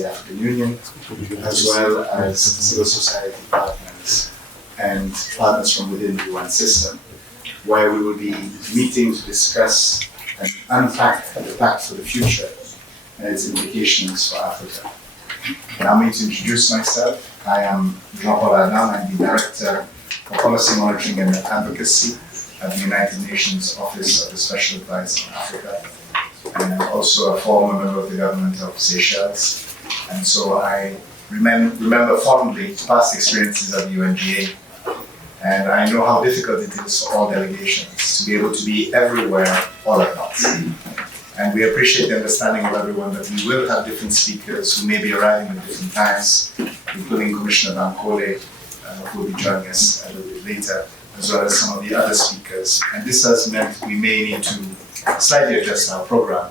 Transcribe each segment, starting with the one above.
the African Union, as well as civil society partners and partners from within the UN system, where we will be meeting to discuss and unpack the Pact for the future and its implications for Africa. Allow me to introduce myself. I am Jean-Paul Adam. I'm the Director for Policy Monitoring and Advocacy at the United Nations Office of the Special Advisor on Africa. And I'm also a former member of the government of Seychelles. And so I remember fondly past experiences at the UNGA. And I know how difficult it is for all delegations to be able to be everywhere all at once. And we appreciate the understanding of everyone that we will have different speakers who may be arriving at different times, including Commissioner Bankole, who will be joining us a little bit later, as well as some of the other speakers. And this has meant we may need to slightly adjust our program,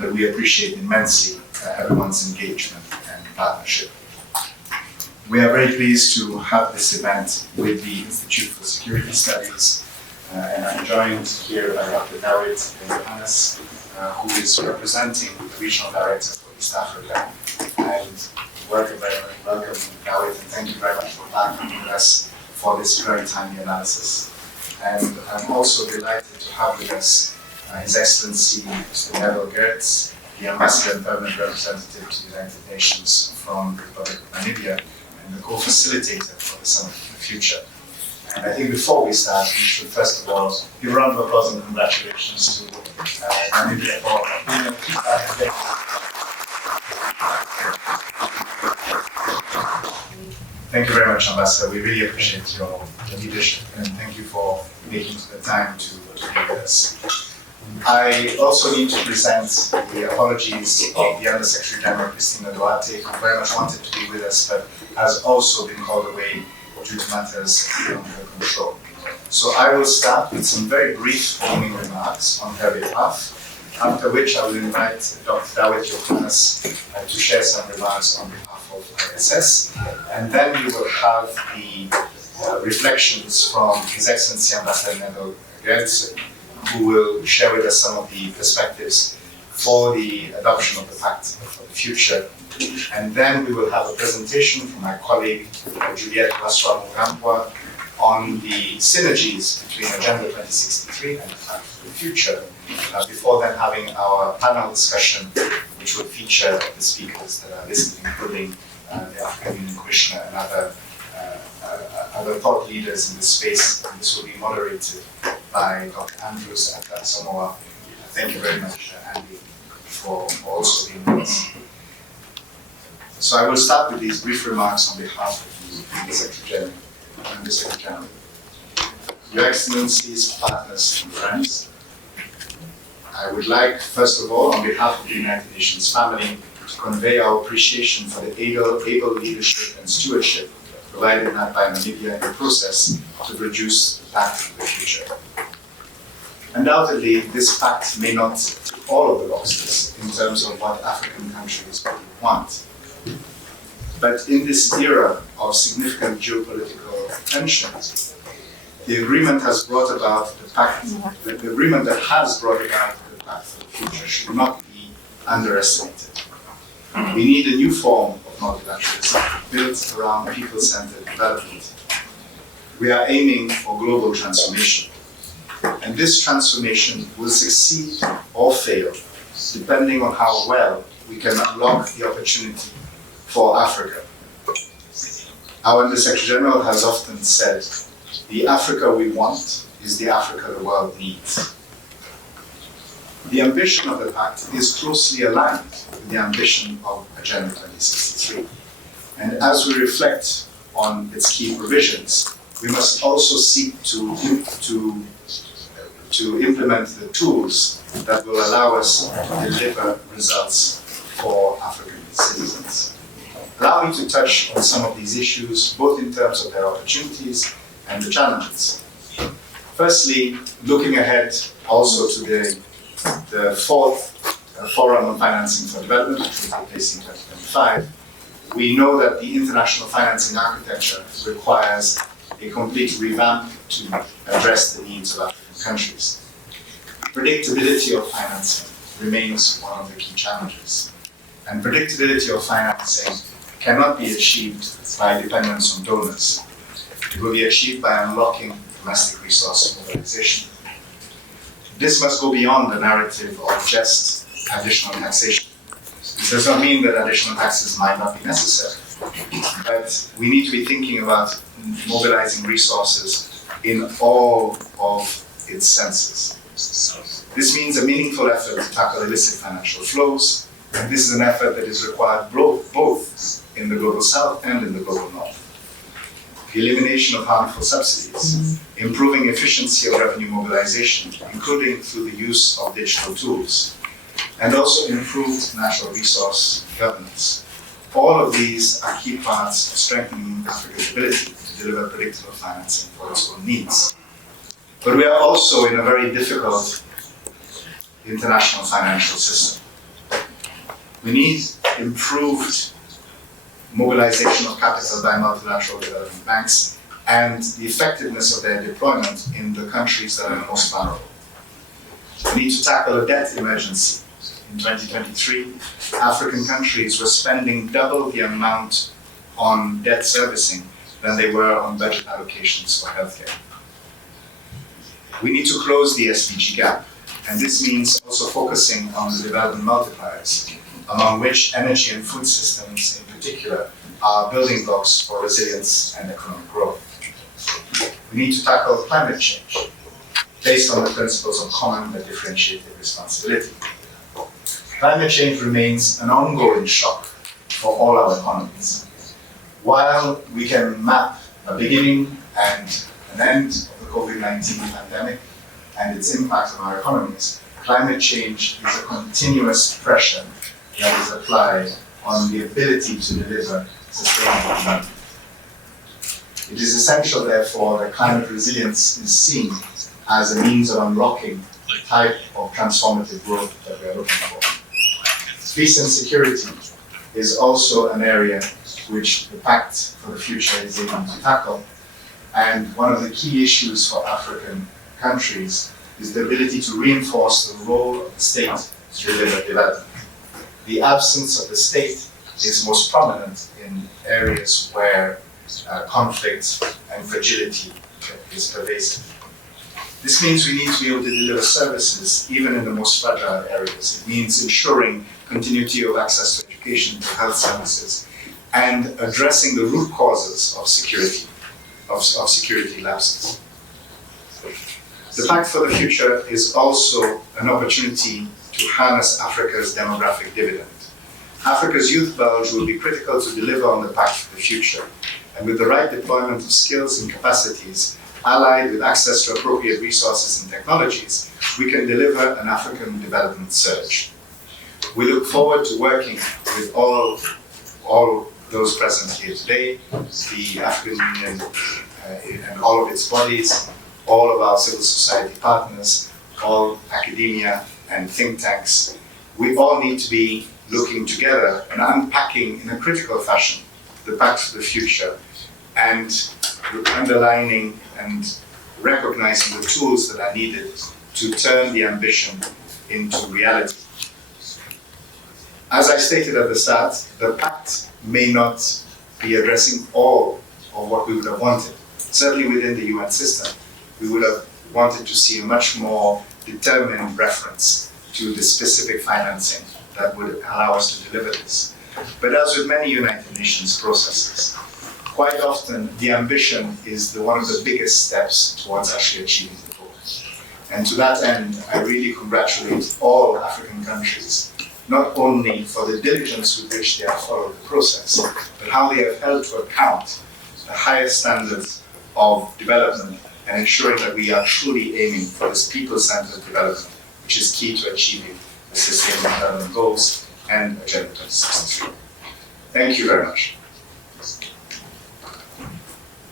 but we appreciate immensely everyone's engagement and partnership. We are very pleased to have this event with the Institute for Security Studies, and I'm joined here by Dr. David Johannes, who is representing the Regional Director for East Africa. And welcome, David, and thank you very much for partnering with us for this very timely analysis. And I'm also delighted to have with us His Excellency Mr. Neville Gertz, the Ambassador and Permanent Representative to the United Nations from the Republic of Namibia, and the co-facilitator for the Summit for the Future. And I think before we start, we should first of all give a round of applause and congratulations to Namibia for being a Thank you very much, Ambassador. We really appreciate your leadership, and thank you for making the time to be with us. I also need to present the apologies of the Under-Secretary General, Christina Duarte, who very much wanted to be with us, but has also been called away due to matters beyond her control. So I will start with some very brief opening remarks on her behalf, after which I will invite Dr. David Johannes to share some remarks on behalf of ISS, and then we will have the reflections from His Excellency Ambassador Neville Gertz, who will share with us some of the perspectives for the adoption of the Pact for the future. And then we will have a presentation from my colleague, Juliette Waswa-Mugampwa, on the synergies between Agenda 2063 and the Pact for the future, before then having our panel discussion, which will feature the speakers that are listed, including the African Union Commissioner and other thought leaders in this space. And this will be moderated by Dr. Andrews and Samoa. Thank you very much, Andy, for also being with us. So I will start with these brief remarks on behalf of the Secretary General. Your Excellencies, partners, and friends, I would like, first of all, on behalf of the United Nations family, to convey our appreciation for the able leadership and stewardship provided by Namibia in the process to produce the Pact for the future. Undoubtedly, this Pact may not tick all of the boxes in terms of what African countries want. But in this era of significant geopolitical tensions, the agreement has brought about the Pact, the agreement that has brought about the Pact for the future should not be underestimated. We need a new form of multilateralism built around people-centered development. We are aiming for global transformation, and this transformation will succeed or fail depending on how well we can unlock the opportunity for Africa. Our Under-Secretary General has often said, the Africa we want is the Africa the world needs. The ambition of the Pact is closely aligned with the ambition of Agenda 2063. And as we reflect on its key provisions, we must also seek to implement the tools that will allow us to deliver results for African citizens. Allow me to touch on some of these issues, both in terms of their opportunities and the challenges. Firstly, looking ahead also to the fourth Forum on Financing for Development, which will take place in 2025, we know that the international financing architecture requires a complete revamp to address the needs of African countries. Predictability of financing remains one of the key challenges. And predictability of financing cannot be achieved by dependence on donors. It will be achieved by unlocking domestic resource mobilization. This must go beyond the narrative of just additional taxation. This does not mean that additional taxes might not be necessary, but we need to be thinking about mobilizing resources in all of its senses. This means a meaningful effort to tackle illicit financial flows, and this is an effort that is required both in the global south and in the global north. The elimination of harmful subsidies, improving efficiency of revenue mobilization, including through the use of digital tools, and also improved natural resource governance. All of these are key parts of strengthening Africa's ability to deliver predictable financing for its own needs. But we are also in a very difficult international financial system. We need improved mobilization of capital by multilateral development banks and the effectiveness of their deployment in the countries that are most vulnerable. We need to tackle a debt emergency. In 2023, African countries were spending double the amount on debt servicing than they were on budget allocations for healthcare. We need to close the SDG gap, and this means also focusing on the development multipliers, among which energy and food systems in particular are building blocks for resilience and economic growth. We need to tackle climate change based on the principles of common but differentiated responsibility. Climate change remains an ongoing shock for all our economies. While we can map a beginning and an end of the COVID-19 pandemic and its impact on our economies, climate change is a continuous pressure that is applied on the ability to deliver sustainable development. It is essential, therefore, that climate resilience is seen as a means of unlocking the type of transformative growth that we are looking for. Peace and security is also an area which the Pact for the Future is aiming to tackle. And one of the key issues for African countries is the ability to reinforce the role of the state to deliver development. The absence of the state is most prominent in areas where conflict and fragility is pervasive. This means we need to be able to deliver services even in the most fragile areas. It means ensuring continuity of access to education, to health services, and addressing the root causes of security lapses. The Pact for the Future is also an opportunity to harness Africa's demographic dividend. Africa's youth bulge will be critical to deliver on the Pact for the Future, and with the right deployment of skills and capacities, allied with access to appropriate resources and technologies, we can deliver an African development surge. We look forward to working with all those present here today, the African Union and all of its bodies, all of our civil society partners, all academia and think tanks. We all need to be looking together and unpacking in a critical fashion the Pact for the Future and underlining and recognizing the tools that are needed to turn the ambition into reality. As I stated at the start, the Pact may not be addressing all of what we would have wanted. Certainly within the UN system, we would have wanted to see a much more determined reference to the specific financing that would allow us to deliver this. But as with many United Nations processes, quite often the ambition is one of the biggest steps towards actually achieving the goal. And to that end, I really congratulate all African countries, not only for the diligence with which they have followed the process, but how they have held to account the highest standards of development and ensuring that we are truly aiming for this people-centered development, which is key to achieving the Sustainable Development Goals and Agenda 2063. Thank you very much.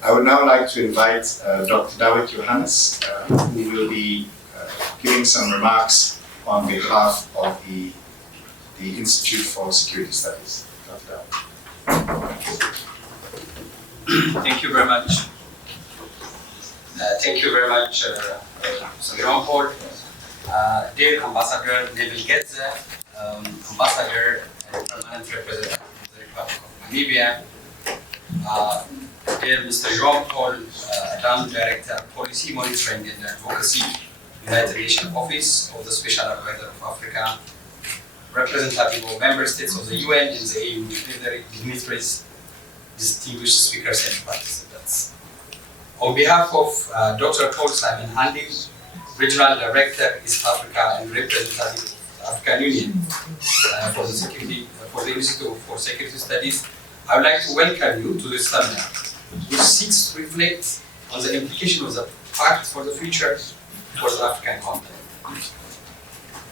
I would now like to invite Dr. David Johannes, who will be giving some remarks on behalf of the Institute for Security Studies. Dr. David. Thank you very much. Thank you very much, Mr. Jean-Paul, dear Ambassador Neville Getze, Ambassador and permanent representative of the Republic of Namibia. Here, Mr. Jean-Paul Adam, Director, Policy Monitoring and Advocacy, United Nations Office of the Special Advisor of Africa, representative of member states of the UN and the AU dignitaries, distinguished speakers and participants. On behalf of Dr. Paul Simon Handy, Regional Director, East Africa and representative of the African Union for the Institute for Security Studies, I would like to welcome you to this seminar, which seeks to reflect on the implication of the Pact for the future for the African continent.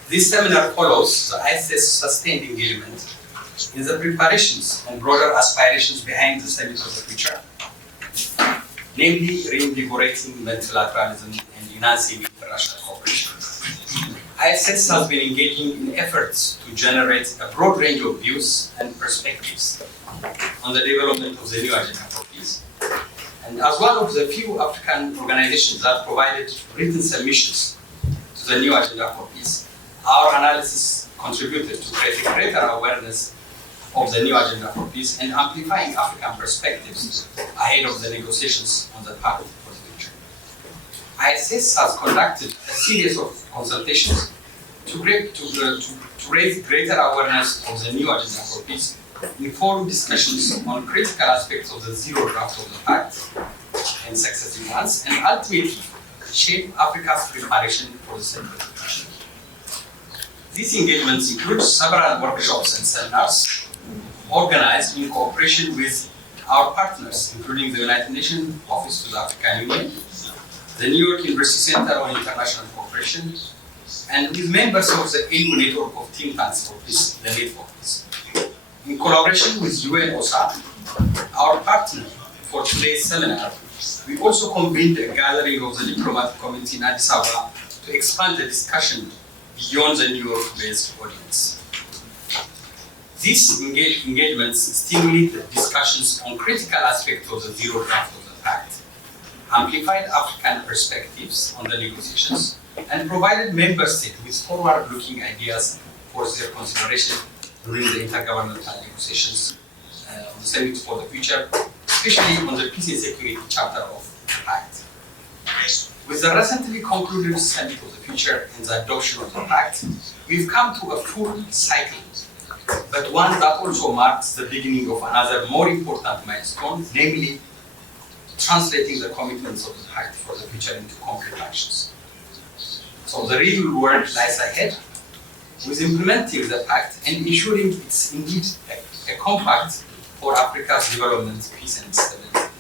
This seminar follows the ISS sustained engagement in the preparations and broader aspirations behind the Summit of the Future, namely reinvigorating multilateralism and enhancing international cooperation. ISS has been engaging in efforts to generate a broad range of views and perspectives on the development of the new agenda for peace. And as one of the few African organizations that provided written submissions to the new agenda for peace, our analysis contributed to creating greater awareness of the new agenda for peace and amplifying African perspectives ahead of the negotiations on the Pact for the future. ISS has conducted a series of consultations to raise greater awareness of the new agenda for peace, inform discussions on critical aspects of the zero draft of the Pact and successive ones, and ultimately shape Africa's preparation for the Summit of the Future. These engagements include several workshops and seminars organized in cooperation with our partners, including the United Nations Office to the African Union, the New York University Center on International Cooperation, and with members of the AU network of think tanks for peace, the Net for Peace. In collaboration with UN OSAA, our partner for today's seminar, we also convened a gathering of the diplomatic community in Addis Ababa to expand the discussion beyond the New York-based audience. These engagements stimulated discussions on critical aspects of the zero draft of the Pact, amplified African perspectives on the negotiations, and provided member states with forward-looking ideas for their consideration during the intergovernmental negotiations of the Summit for the Future, especially on the peace and security chapter of the Pact. With the recently concluded Summit of the Future and the adoption of the Pact, we've come to a full cycle, but one that also marks the beginning of another more important milestone, namely translating the commitments of the Pact for the future into concrete actions. So the real work lies ahead with implementing the Pact and ensuring it's indeed a compact for Africa's development, peace and stability.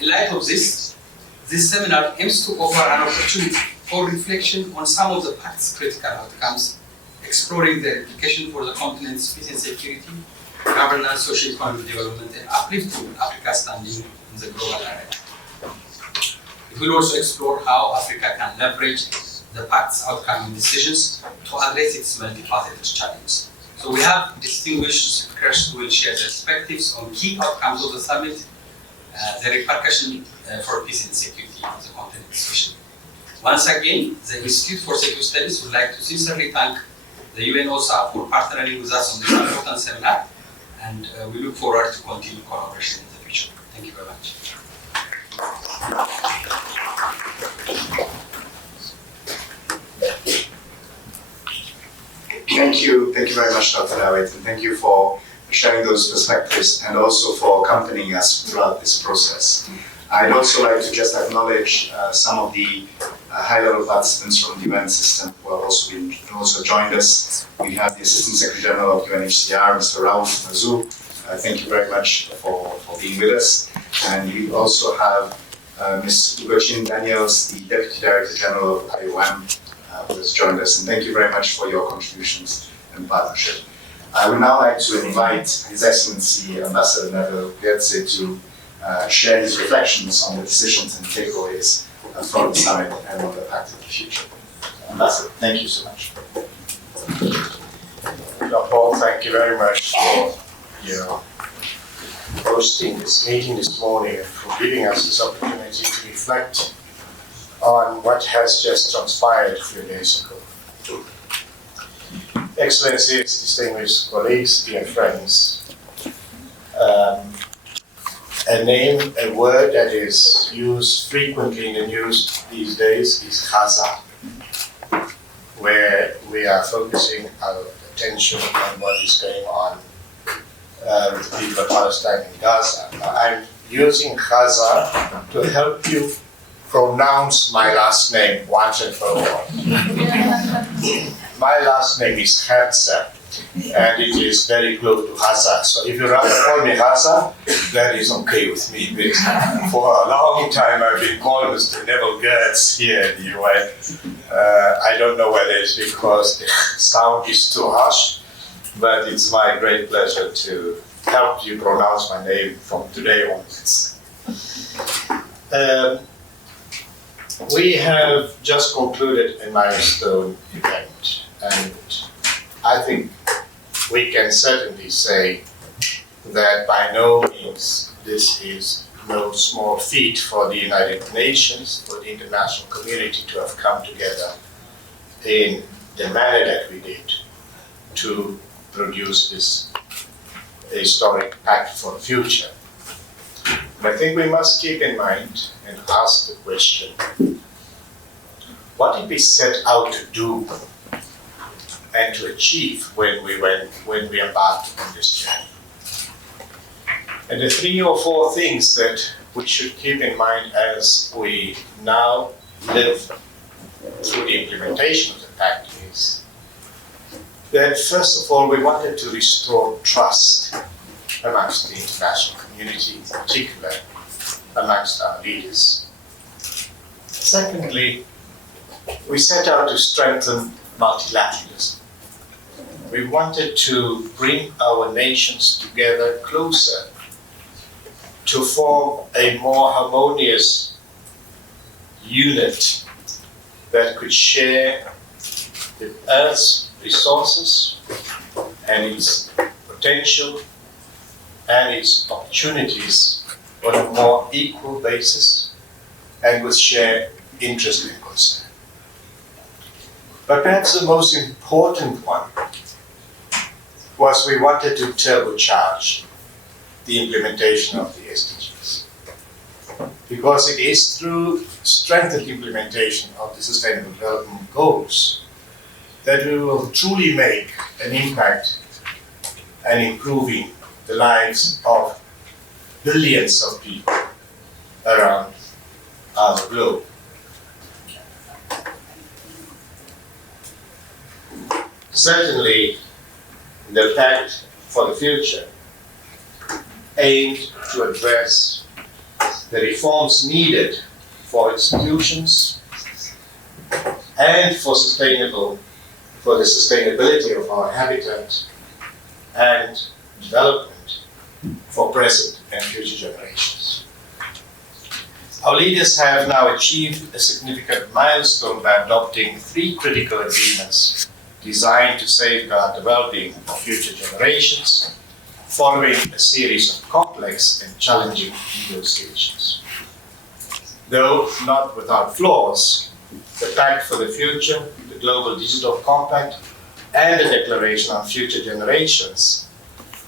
In light of this seminar aims to offer an opportunity for reflection on some of the Pact's critical outcomes, exploring their implication for the continent's peace and security, governance, socio-economic development, and uplifting Africa's standing in the global arena. It will also explore how Africa can leverage the Pact's outcome and decisions to address its multifaceted challenges. So we have distinguished speakers who will share their perspectives on key outcomes of the summit, the repercussion for peace and security on the continent especially. Once again, the Institute for Security Studies would like to sincerely thank the UN OSAA for partnering with us on this important seminar, and we look forward to continue collaboration in the future. Thank you very much. Thank you very much, Dr. Dawit, and thank you for sharing those perspectives and also for accompanying us throughout this process. I'd also like to just acknowledge some of the high-level participants from the UN system who have also joined us. We have the Assistant Secretary General of UNHCR, Mr. Raouf Mazou. Thank you very much for being with us. And we also have Ms. Ugochin Daniels, the Deputy Director General of IOM, who has joined us. And thank you very much for your contributions and partnership. I would now like to invite His Excellency Ambassador Neville Pietze to share his reflections on the decisions and takeaways from the summit and on the Pact of the Future. Ambassador, thank you so much. Paul, thank you very much for hosting this meeting this morning and for giving us this opportunity to reflect on what has just transpired a few days ago. Excellencies, distinguished colleagues, dear friends, a word that is used frequently in the news these days is Gaza, where we are focusing our attention on what is going on with the people of Palestine in Gaza. I'm using Gaza to help you pronounce my last name once and for all. My last name is Herzer, and it is very close to Gaza. So if you rather call me Gaza, that is okay with me. But for a long time I've been called Mr. Neville Gertz here in the UN. I don't know whether it's because the sound is too harsh, but it's my great pleasure to help you pronounce my name from today onwards. We have just concluded a milestone event, and I think we can certainly say that by no means this is no small feat for the United Nations, for the international community to have come together in the manner that we did to produce this historic pact for the future. But I think we must keep in mind and ask the question, what did we set out to do and to achieve when we embarked on this journey? And the 3 or 4 things that we should keep in mind as we now live through the implementation of the Pact is that, first of all, we wanted to restore trust amongst the international community, in particular amongst our leaders. Secondly, we set out to strengthen multilateralism. We wanted to bring our nations together closer to form a more harmonious unit that could share the Earth's resources and its potential and its opportunities on a more equal basis and with shared interest and concern. But perhaps the most important one was we wanted to turbocharge the implementation of the SDGs. Because it is through strengthened implementation of the Sustainable Development Goals that we will truly make an impact and improving the lives of billions of people around our globe. Certainly, the Pact for the Future aimed to address the reforms needed for institutions and for the sustainability of our habitat and development for present and future generations. Our leaders have now achieved a significant milestone by adopting 3 critical agreements designed to safeguard the well-being of future generations, following a series of complex and challenging negotiations. Though not without flaws, the Pact for the Future, the Global Digital Compact, and the Declaration on Future Generations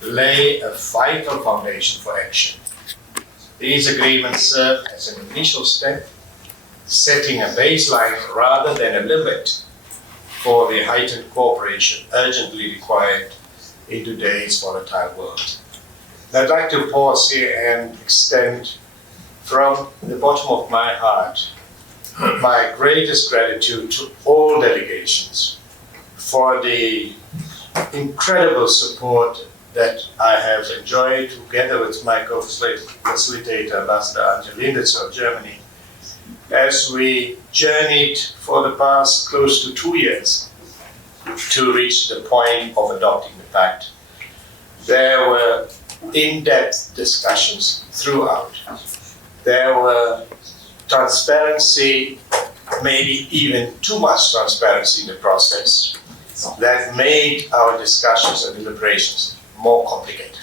lay a vital foundation for action. These agreements serve as an initial step, setting a baseline rather than a limit for the heightened cooperation urgently required in today's volatile world. And I'd like to pause here and extend from the bottom of my heart my greatest gratitude to all delegations for the incredible support that I have enjoyed together with my co-facilitator, Ambassador Angelinditz of Germany, as we journeyed for the past close to 2 years to reach the point of adopting the Pact. There were in-depth discussions throughout. There were transparency, maybe even too much transparency in the process, that made our discussions and deliberations more complicated.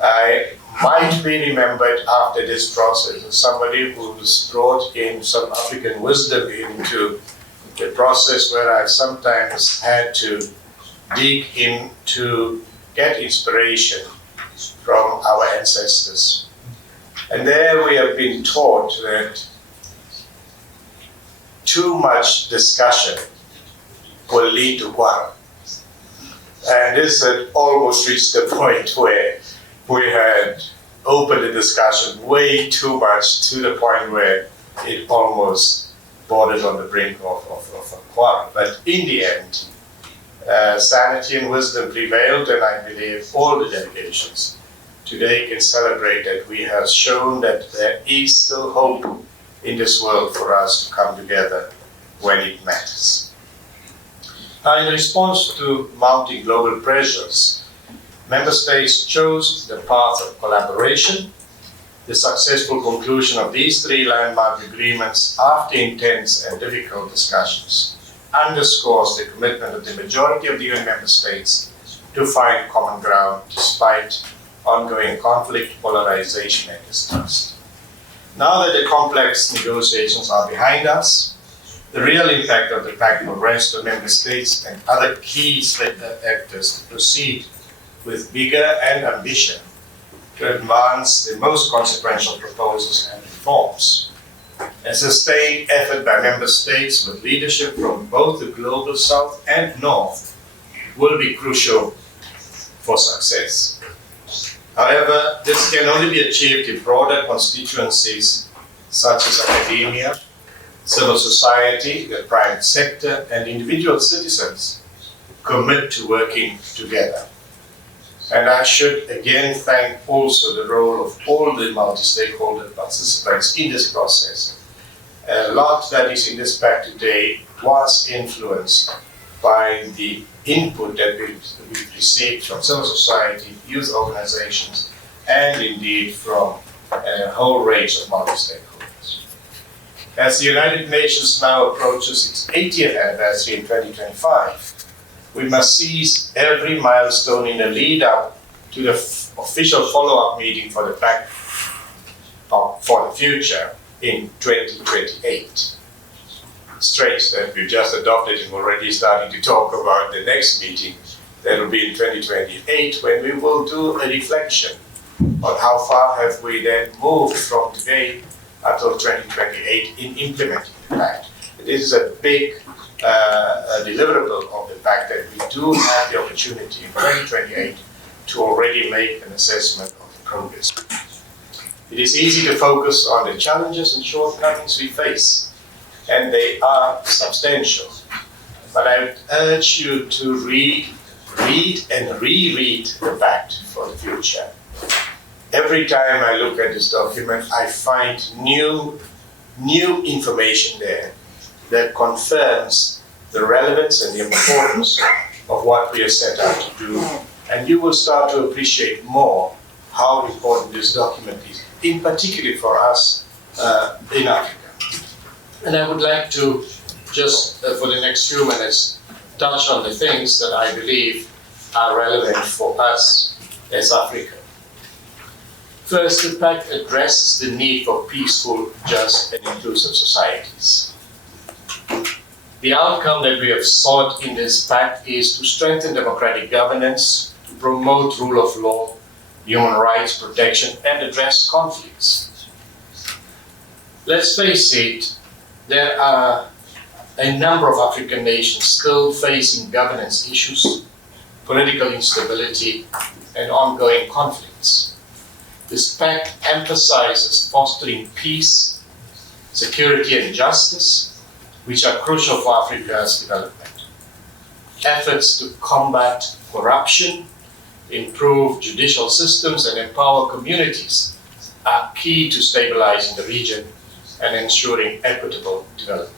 I might be remembered after this process as somebody who's brought in some African wisdom into the process, where I sometimes had to dig in to get inspiration from our ancestors. And there we have been taught that too much discussion will lead to quarrel. And this had almost reached the point where we had opened the discussion way too much, to the point where it almost bordered on the brink of a quarrel. But in the end, sanity and wisdom prevailed, and I believe all the delegations today can celebrate that we have shown that there is still hope in this world for us to come together when it matters. Now, in response to mounting global pressures, member states chose the path of collaboration. The successful conclusion of these three landmark agreements after intense and difficult discussions underscores the commitment of the majority of the UN member states to find common ground despite ongoing conflict, polarization, and distrust. Now that the complex negotiations are behind us, the real impact of the Pact will rest on member states and other key actors to proceed with vigor and ambition to advance the most consequential proposals and reforms. A sustained effort by member states with leadership from both the global south and north will be crucial for success. However, this can only be achieved if broader constituencies such as academia, civil society, the private sector, and individual citizens commit to working together. And I should again thank also the role of all the multi-stakeholder participants in this process. A lot that is in this pact today was influenced by the input that we've received from civil society, youth organizations, and indeed from a whole range of multi-stakeholders. As the United Nations now approaches its 80th anniversary in 2025, we must seize every milestone in the lead up to the official follow-up meeting for the Pact for the Future in 2028. Strange that we just adopted and already starting to talk about the next meeting that will be in 2028, when we will do a reflection on how far have we then moved from today until 2028 in implementing the Pact. This is a big deliverable of the fact that we do have the opportunity in 2028 to already make an assessment of the progress. It is easy to focus on the challenges and shortcomings we face, and they are substantial. But I would urge you to read and reread the Pact for the Future. Every time I look at this document, I find new information there that confirms the relevance and the importance of what we are set out to do. And you will start to appreciate more how important this document is, in particular for us in Africa. And I would like to just, for the next few minutes, touch on the things that I believe are relevant for us as Africa. First, the Pact addresses the need for peaceful, just, and inclusive societies. The outcome that we have sought in this Pact is to strengthen democratic governance, to promote rule of law, human rights protection, and address conflicts. Let's face it, there are a number of African nations still facing governance issues, political instability, and ongoing conflicts. This Pact emphasizes fostering peace, security, and justice, which are crucial for Africa's development. Efforts to combat corruption, improve judicial systems, and empower communities are key to stabilizing the region and ensuring equitable development.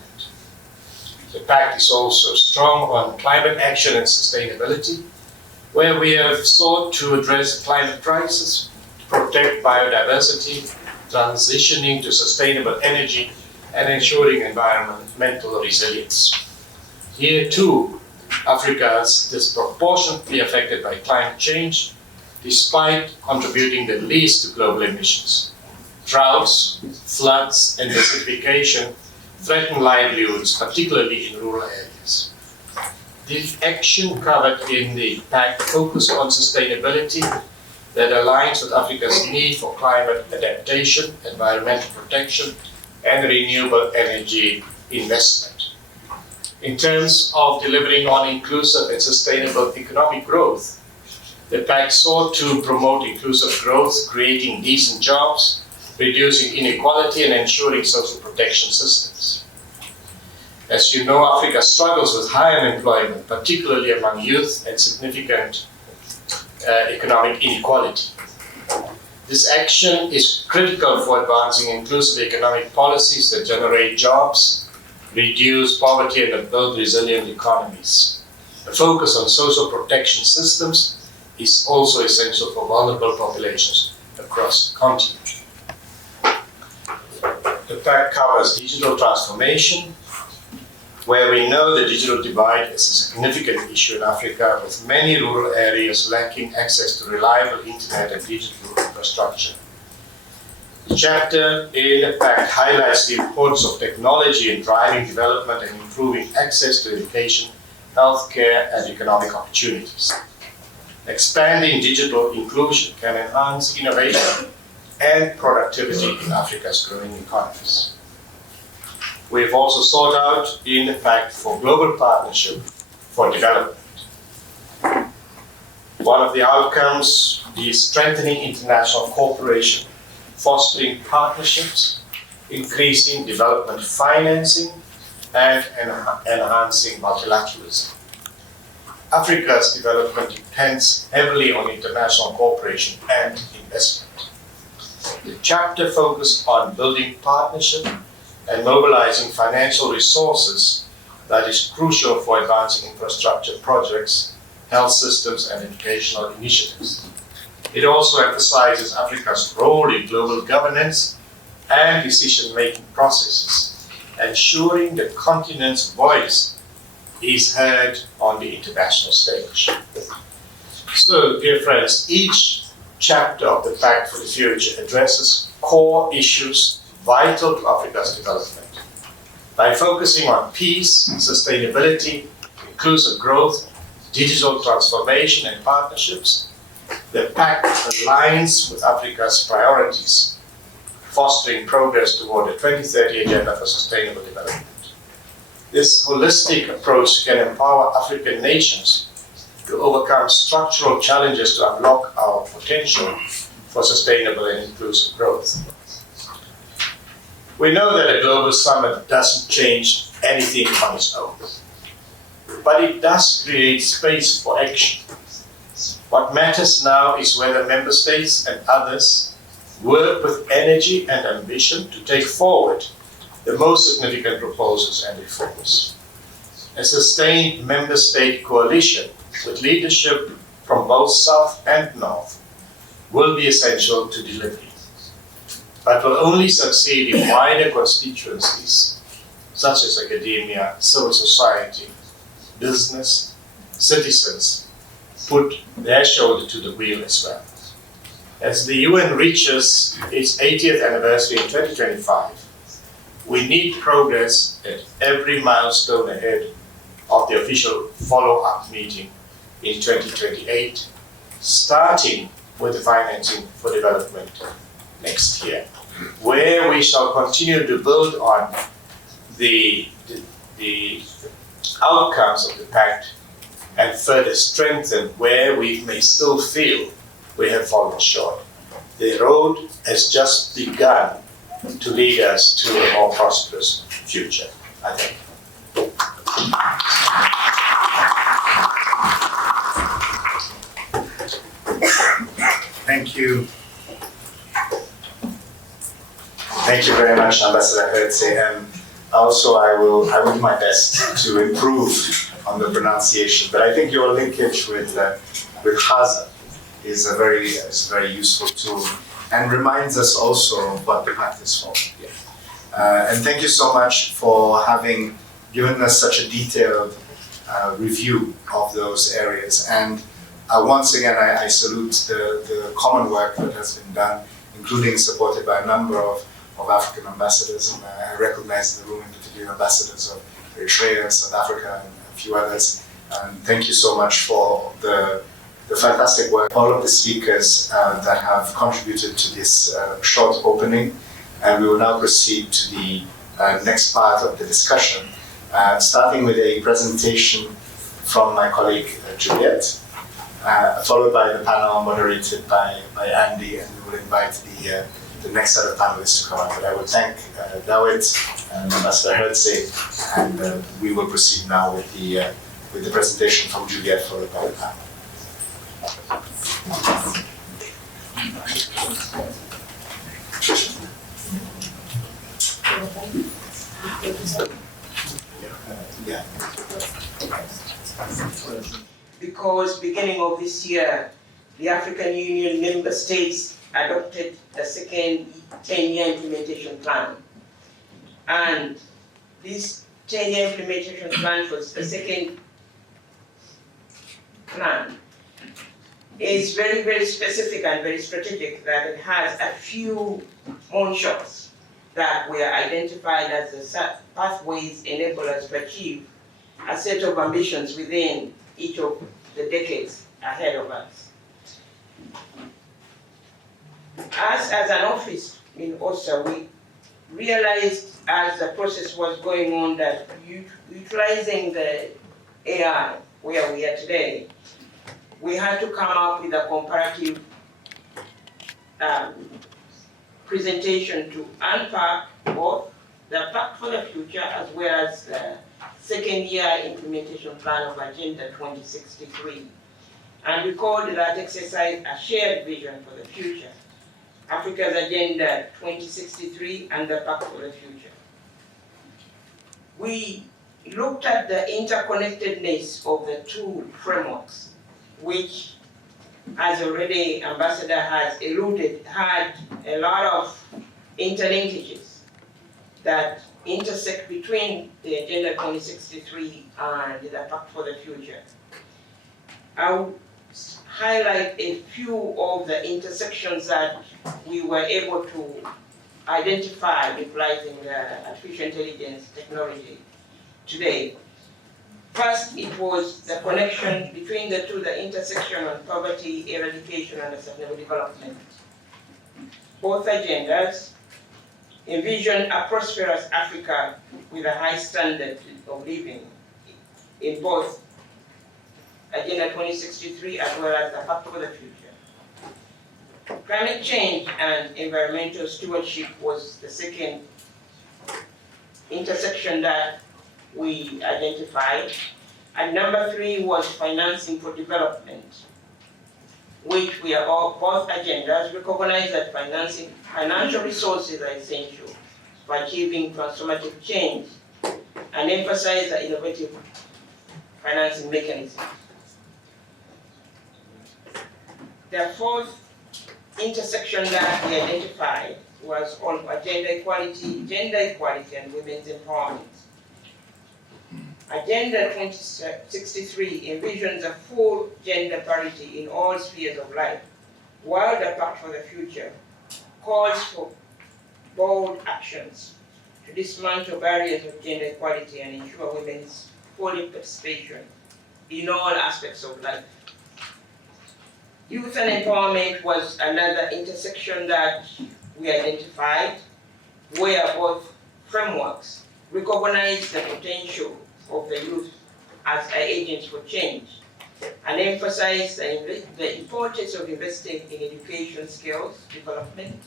The Pact is also strong on climate action and sustainability, where we have sought to address the climate crisis, protect biodiversity, transitioning to sustainable energy, and ensuring environmental resilience. Here too, Africa is disproportionately affected by climate change, despite contributing the least to global emissions. Droughts, floods, and desertification threaten livelihoods, particularly in rural areas. The action covered in the Pact focus on sustainability that aligns with Africa's need for climate adaptation, environmental protection, and renewable energy investment. In terms of delivering on inclusive and sustainable economic growth, the Pact sought to promote inclusive growth, creating decent jobs, reducing inequality, and ensuring social protection systems. As you know, Africa struggles with high unemployment, particularly among youth, and significant economic inequality. This action is critical for advancing inclusive economic policies that generate jobs, reduce poverty, and build resilient economies. The focus on social protection systems is also essential for vulnerable populations across the continent. The Pact covers digital transformation, where we know the digital divide is a significant issue in Africa, with many rural areas lacking access to reliable internet and digital infrastructure. The chapter in the Pact highlights the importance of technology in driving development and improving access to education, healthcare, and economic opportunities. Expanding digital inclusion can enhance innovation and productivity in Africa's growing economies. We have also sought out in the Pact for global partnership for development. One of the outcomes is strengthening international cooperation, fostering partnerships, increasing development financing, and enhancing multilateralism. Africa's development depends heavily on international cooperation and investment. The chapter focused on building partnership and mobilizing financial resources that is crucial for advancing infrastructure projects, health systems, and educational initiatives. It also emphasizes Africa's role in global governance and decision-making processes, ensuring the continent's voice is heard on the international stage. So, dear friends, each chapter of the Pact for the Future addresses core issues vital to Africa's development. By focusing on peace, sustainability, inclusive growth, digital transformation, and partnerships, the Pact aligns with Africa's priorities, fostering progress toward the 2030 Agenda for Sustainable Development. This holistic approach can empower African nations to overcome structural challenges to unlock our potential for sustainable and inclusive growth. We know that a global summit doesn't change anything on its own, but it does create space for action. What matters now is whether member states and others work with energy and ambition to take forward the most significant proposals and reforms. A sustained member state coalition with leadership from both South and North will be essential to delivery, but will only succeed if wider constituencies, such as academia, civil society, business, citizens, put their shoulder to the wheel as well. As the UN reaches its 80th anniversary in 2025, we need progress at every milestone ahead of the official follow-up meeting in 2028, starting with the financing for development next year, where we shall continue to build on the outcomes of the Pact and further strengthen where we may still feel we have fallen short. The road has just begun to lead us to a more prosperous future, I think. Thank you. Thank you very much, Ambassador Hertze. Also, I will do my best to improve on the pronunciation. But I think your linkage with Gaza is a very useful tool and reminds us also of what the Pact is for. And thank you so much for having given us such a detailed review of those areas. And once again, I salute the common work that has been done, including supported by a number of African ambassadors. And I recognize in the room in particular ambassadors of Eritrea, South Africa, and a few others. And thank you so much for the fantastic work, all of the speakers that have contributed to this short opening. And we will now proceed to the next part of the discussion, starting with a presentation from my colleague Juliette, followed by the panel moderated by Andy, and we will invite the next set of panelists to come up. But I will thank Dawit and Ambassador Herzig, and we will proceed now with the presentation from Juliette, followed by the panel. Yeah. Because beginning of this year, the African Union member states adopted the second 10-year implementation plan. And this 10-year implementation plan for the second plan is very, very specific and very strategic, that it has a few moonshots that were identified as the pathways enable us to achieve a set of ambitions within each of the decades ahead of us. As an office in OSAA, we realized as the process was going on that utilizing the AI where we are today, we had to come up with a comparative presentation to unpack both the Pact for the Future as well as the second year implementation plan of Agenda 2063. And we called that exercise a shared vision for the future, Africa's Agenda 2063 and the Pact for the Future. We looked at the interconnectedness of the two frameworks, which, as already Ambassador has alluded, had a lot of interlinkages that intersect between the Agenda 2063 and the Pact for the Future. I'll highlight a few of the intersections that we were able to identify utilizing artificial intelligence technology today. First, it was the connection between the two, the intersection of poverty, eradication, and sustainable development. Both agendas envision a prosperous Africa with a high standard of living in both Agenda 2063 as well as the Pact for the Future. Climate change and environmental stewardship was the second intersection that we identified. And number 3 was financing for development, which we are all, both agendas recognize that financial resources are essential for achieving transformative change and emphasize the innovative financing mechanisms. The fourth intersection that we identified was on gender equality and women's empowerment. Agenda 2063 envisions a full gender parity in all spheres of life, while the Pact for the Future calls for bold actions to dismantle barriers of gender equality and ensure women's full participation in all aspects of life. Youth and empowerment was another intersection that we identified, where both frameworks recognize the potential of the youth as agents for change and emphasize the importance of investing in education skills development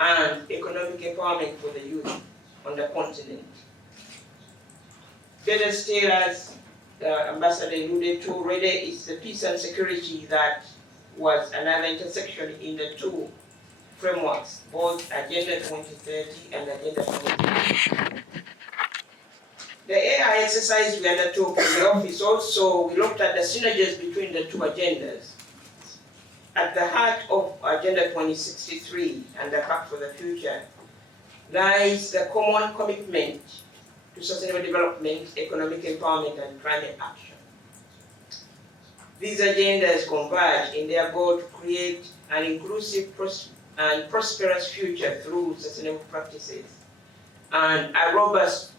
and economic empowerment for the youth on the continent. Better still, as the Ambassador alluded to already, is the peace and security that was another intersection in the two frameworks, both Agenda 2030 and Agenda 2030. The AI exercise we undertook in the office also, we looked at the synergies between the two agendas. At the heart of Agenda 2063 and the Pact for the Future lies the common commitment to sustainable development, economic empowerment, and climate action. These agendas converge in their goal to create an inclusive and prosperous future through sustainable practices and a robust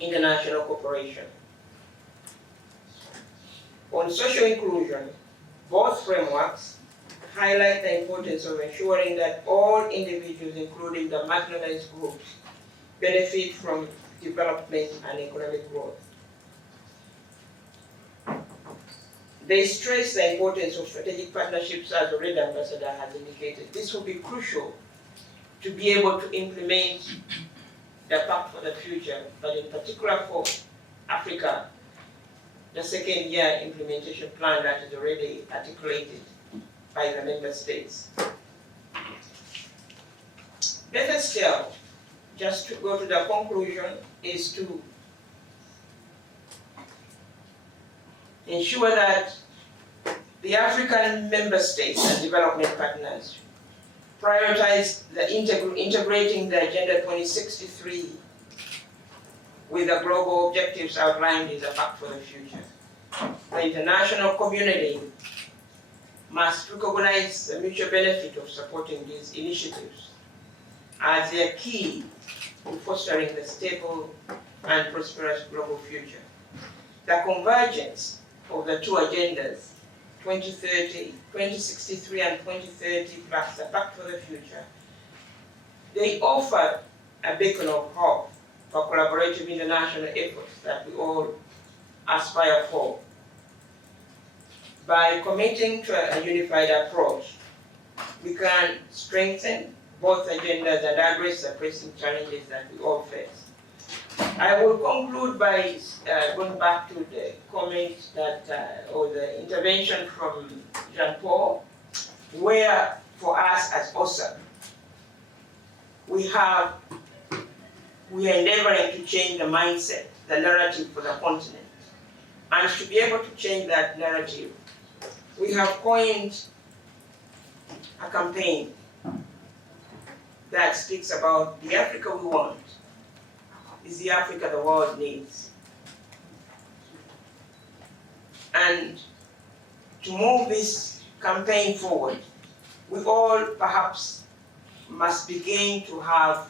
international cooperation. On social inclusion, both frameworks highlight the importance of ensuring that all individuals, including the marginalized groups, benefit from development and economic growth. They stress the importance of strategic partnerships, as already Ambassador has indicated. This will be crucial to be able to implement the Pact for the Future, but in particular for Africa, the second year implementation plan that is already articulated by the member states. Better still, just to go to the conclusion, is to ensure that the African member states and development partners prioritize integrating the Agenda 2063 with the global objectives outlined in the Pact for the Future. The international community must recognize the mutual benefit of supporting these initiatives as they are key to fostering the stable and prosperous global future. The convergence of the two agendas, 2030, 2063 and 2030 plus the Pact for the Future, they offer a beacon of hope for collaborative international efforts that we all aspire for. By committing to a unified approach, we can strengthen both agendas and address the pressing challenges that we all face. I will conclude by going back to the comment that, or the intervention from Jean-Paul, where for us as OSAA, we are endeavoring to change the mindset, the narrative for the continent. And to be able to change that narrative, we have coined a campaign that speaks about the Africa we want is the Africa the world needs. And to move this campaign forward, we all perhaps must begin to have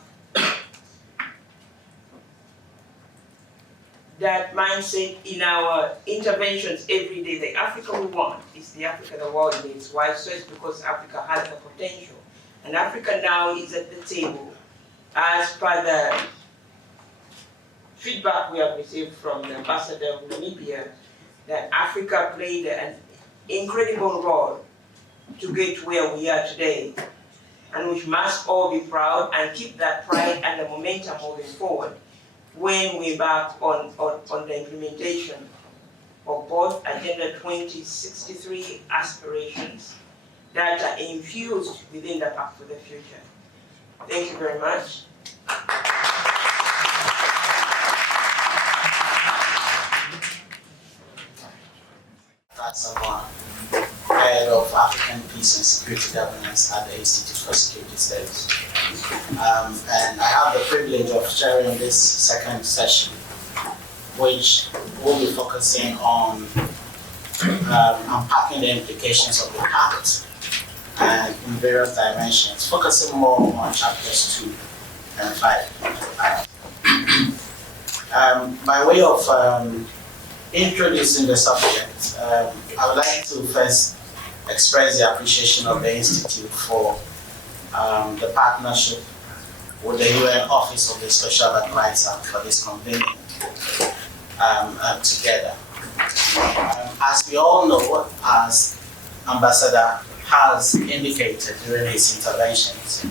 that mindset in our interventions every day. The Africa we want is the Africa the world needs. Why so? It's because Africa has the potential. And Africa now is at the table as per the feedback we have received from the ambassador of Namibia, that Africa played an incredible role to get where we are today. And we must all be proud and keep that pride and the momentum moving forward when we embark on the implementation of both Agenda 2063 aspirations that are infused within the Pact for the Future. Thank you very much. Head of African Peace and Security Governance at the Institute for Security Studies. And I have the privilege of chairing this second session, which will be focusing on unpacking the implications of the Pact and in various dimensions, focusing more on chapters 2 and 5. By way of introducing the subject, I would like to first express the appreciation of the Institute for the partnership with the UN Office of the Special Advisor for this convening together. As we all know, as Ambassador has indicated during his interventions,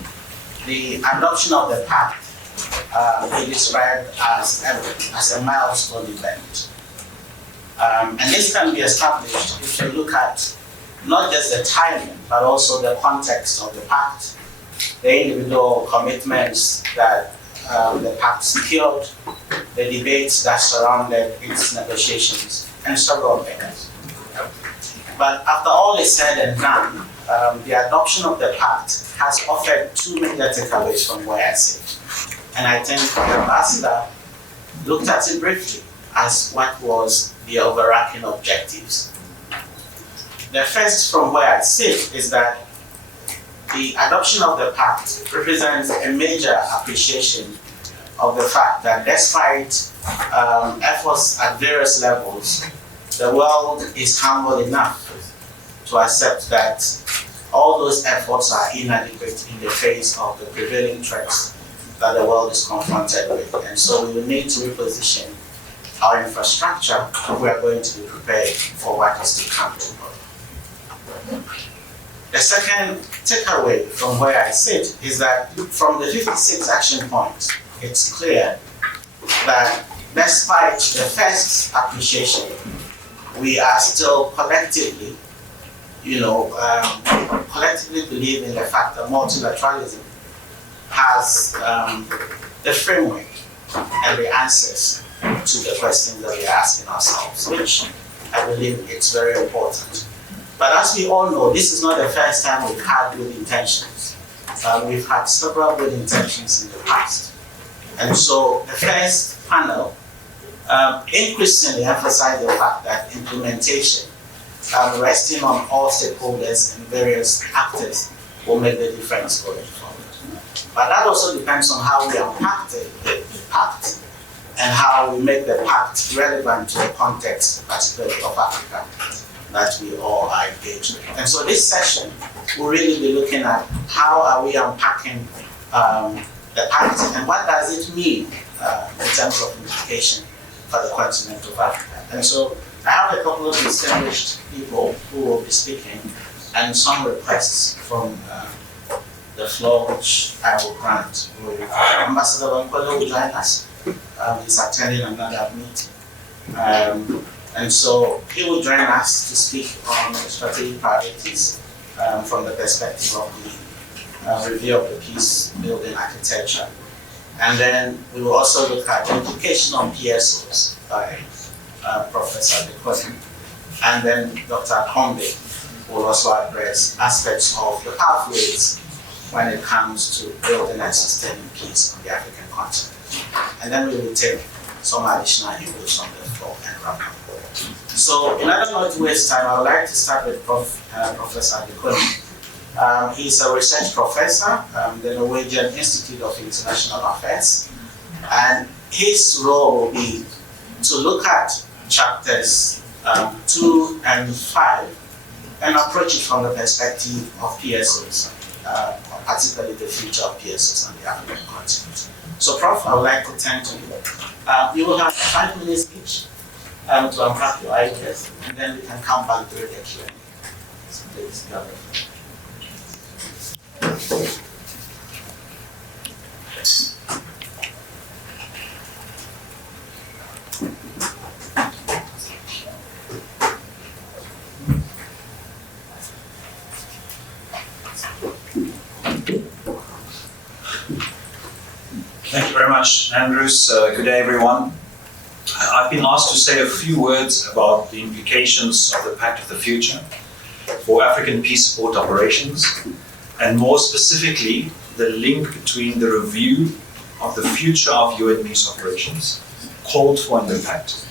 the adoption of the Pact he described as a milestone event. And this can be established if you look at not just the timing, but also the context of the Pact, the individual commitments that the Pact secured, the debates that surrounded its negotiations, and several things. But after all is said and done, the adoption of the Pact has offered two major takeaways from where I sit. And I think the ambassador looked at it briefly as what was the overarching objectives. The first from where I sit is that the adoption of the Pact represents a major appreciation of the fact that despite efforts at various levels the world is humble enough to accept that all those efforts are inadequate in the face of the prevailing threats that the world is confronted with. And so we will need to reposition our infrastructure if we are going to be prepared for what is to come tomorrow. The second takeaway from where I sit is that from the 56 action points, it's clear that despite the first appreciation, we are still collectively, collectively believe in the fact that multilateralism has the framework and the answers to the questions that we are asking ourselves, which I believe it's very important. But as we all know, this is not the first time we've had good intentions. We've had several good intentions in the past. And so the first panel increasingly emphasized the fact that implementation, resting on all stakeholders and various actors, will make the difference going forward. But that also depends on how we unpack the Pact and how we make the Pact relevant to the context, particularly of Africa, that we all are engaged with. And so this session will really be looking at how are we unpacking the Pact and what does it mean in terms of implication for the continent of Africa. And so I have a couple of distinguished people who will be speaking and some requests from the floor, which I will grant. Ambassador Wankwele will join us. He's attending another meeting. And so he will join us to speak on the strategic priorities from the perspective of the review of the peace building architecture. And then we will also look at the implication on PSOs by Professor Dekone. And then Dr. Akombe will also address aspects of the pathways when it comes to building and sustaining peace on the African continent. And then we will take some additional inputs on the floor and wrap up. So in order not to waste time, I would like to start with Professor Dekone. He's a research professor at the Norwegian Institute of International Affairs. And his role will be to look at chapters 2 and 5 and approach it from the perspective of PSOs, particularly the future of PSOs on the African continent. So Prof, I would like to turn to you. You will have 5 minutes each to unpack your ideas, and then we can come back during the Q&A. So please, go ahead. Thank you very much, Andrews. Good day, everyone. I've been asked to say a few words about the implications of the Pact of the Future for African peace support operations, and more specifically, the link between the review of the future of UN peace operations called for in the Pact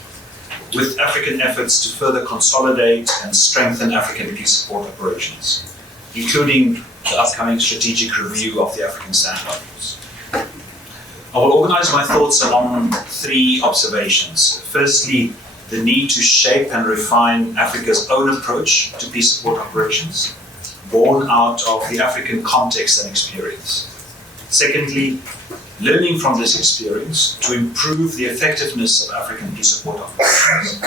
with African efforts to further consolidate and strengthen African peace support operations, including the upcoming strategic review of the African standby force. I will organize my thoughts along 3 observations. Firstly, the need to shape and refine Africa's own approach to peace support operations, born out of the African context and experience. Secondly, learning from this experience to improve the effectiveness of African peace support operations,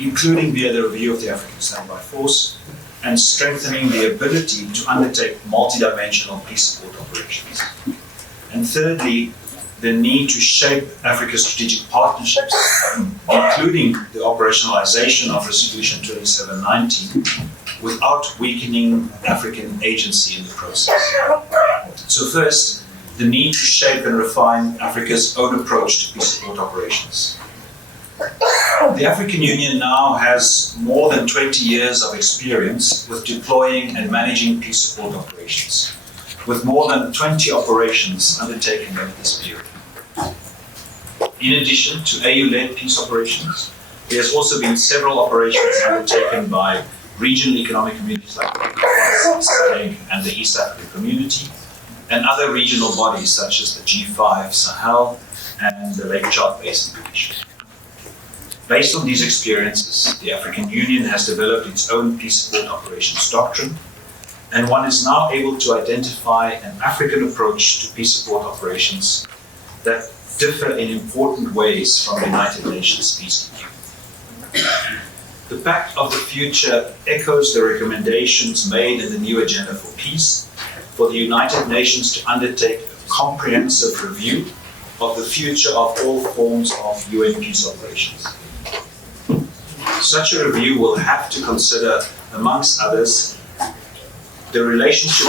including via the review of the African standby force, and strengthening the ability to undertake multidimensional peace support operations. And thirdly, the need to shape Africa's strategic partnerships, including the operationalization of Resolution 2719, without weakening African agency in the process. So first, the need to shape and refine Africa's own approach to peace support operations. The African Union now has more than 20 years of experience with deploying and managing peace support operations, with more than 20 operations undertaken over this period. In addition to AU-led peace operations, there has also been several operations undertaken by regional economic communities like SADC and the East African Community, and other regional bodies such as the G5 Sahel and the Lake Chad Basin Commission. Based on these experiences, the African Union has developed its own peace support operations doctrine, and one is now able to identify an African approach to peace support operations that differ in important ways from the United Nations peacekeeping. The Pact of the Future echoes the recommendations made in the new Agenda for Peace for the United Nations to undertake a comprehensive review of the future of all forms of UN peace operations. Such a review will have to consider, amongst others, the relationship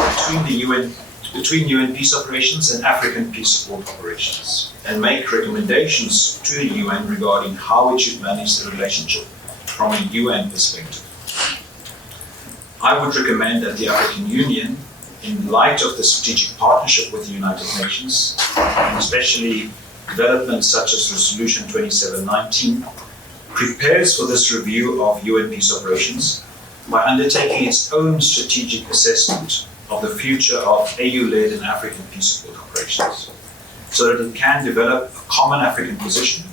between UN peace operations and African peace support operations, and make recommendations to the UN regarding how it should manage the relationship from a UN perspective. I would recommend that the African Union, in light of the strategic partnership with the United Nations, and especially developments such as Resolution 2719, prepares for this review of UN peace operations by undertaking its own strategic assessment of the future of AU-led and African peace support operations, so that it can develop a common African position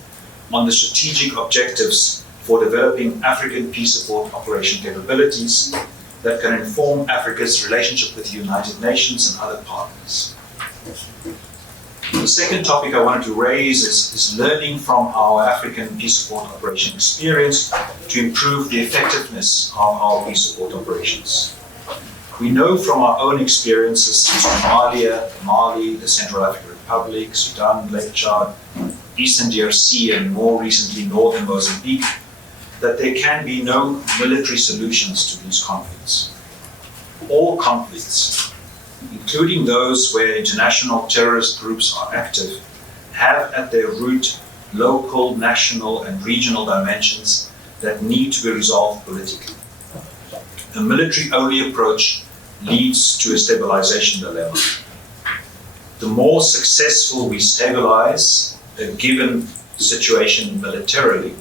on the strategic objectives for developing African peace support operation capabilities that can inform Africa's relationship with the United Nations and other partners. The second topic I wanted to raise is learning from our African peace support operation experience to improve the effectiveness of our peace support operations. We know from our own experiences in Somalia, Mali, the Central African Republic, Sudan, Lake Chad, Eastern DRC, and more recently Northern Mozambique, that there can be no military solutions to these conflicts. All conflicts, including those where international terrorist groups are active, have at their root local, national, and regional dimensions that need to be resolved politically. A military-only approach leads to a stabilization dilemma. The more successful we stabilize a given situation militarily,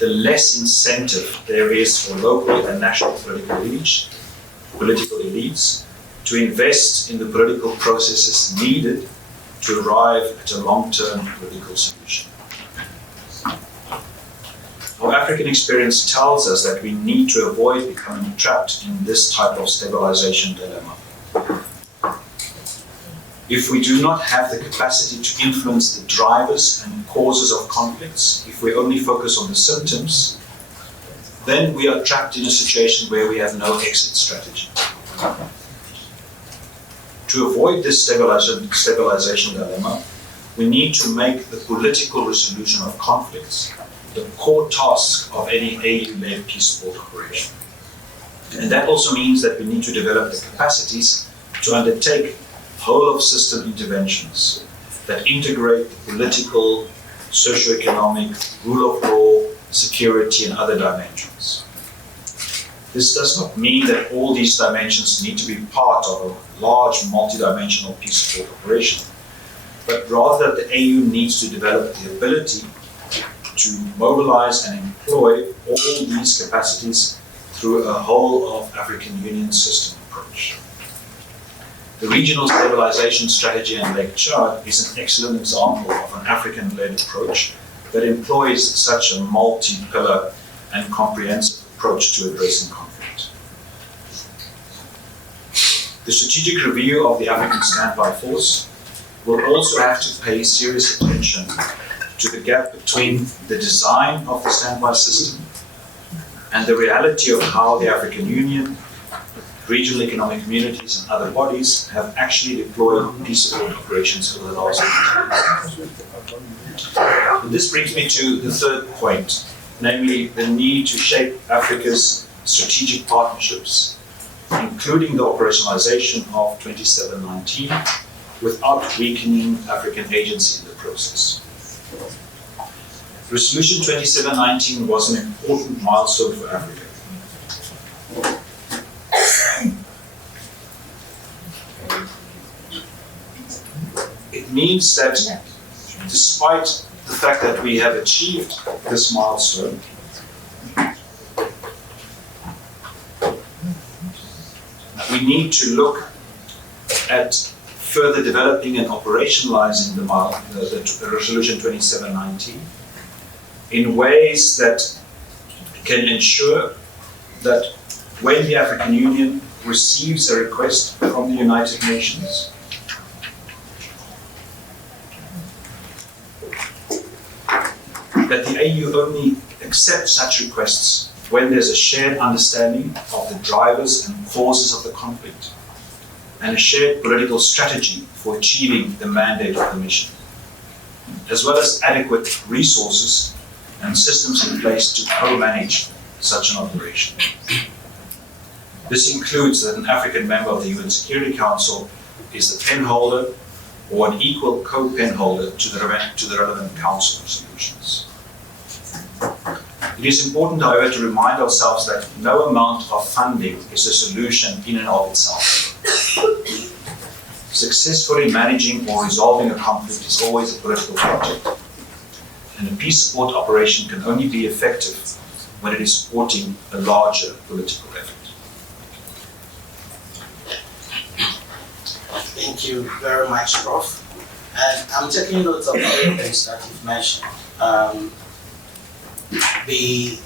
the less incentive there is for local and national political elites to invest in the political processes needed to arrive at a long-term political solution. Our African experience tells us that we need to avoid becoming trapped in this type of stabilization dilemma. If we do not have the capacity to influence the drivers and causes of conflicts, if we only focus on the symptoms, then we are trapped in a situation where we have no exit strategy. To avoid this stabilization dilemma, we need to make the political resolution of conflicts the core task of any AU-led peace support operation. And that also means that we need to develop the capacities to undertake whole-of-system interventions that integrate the political, socio-economic, rule of law, security, and other dimensions. This does not mean that all these dimensions need to be part of a large multidimensional peace support operation, but rather the AU needs to develop the ability to mobilize and employ all these capacities through a whole of African Union system approach. The regional stabilization strategy in Lake Chad is an excellent example of an African-led approach that employs such a multi-pillar and comprehensive approach to addressing conflict. The strategic review of the African Standby Force will also have to pay serious attention to the gap between the design of the standby system and the reality of how the African Union, regional economic communities, and other bodies have actually deployed peace support operations over the last 20 years. And this brings me to the third point, namely the need to shape Africa's strategic partnerships, including the operationalization of 2719, without weakening African agency in the process. Resolution 2719 was an important milestone for Africa. It means that despite the fact that we have achieved this milestone, we need to look at further developing and operationalizing the Resolution 2719 in ways that can ensure that when the African Union receives a request from the United Nations, that the AU only accepts such requests when there's a shared understanding of the drivers and causes of the conflict and a shared political strategy for achieving the mandate of the mission, as well as adequate resources and systems in place to co-manage such an operation. This includes that an African member of the UN Security Council is the pen holder or an equal co-pen holder to the relevant council resolutions. It is important, however, to remind ourselves that no amount of funding is a solution in and of itself. Successfully managing or resolving a conflict is always a political project, and a peace support operation can only be effective when it is supporting a larger political effort. Thank you very much, Prof. And I'm taking notes of all the things that you've mentioned. The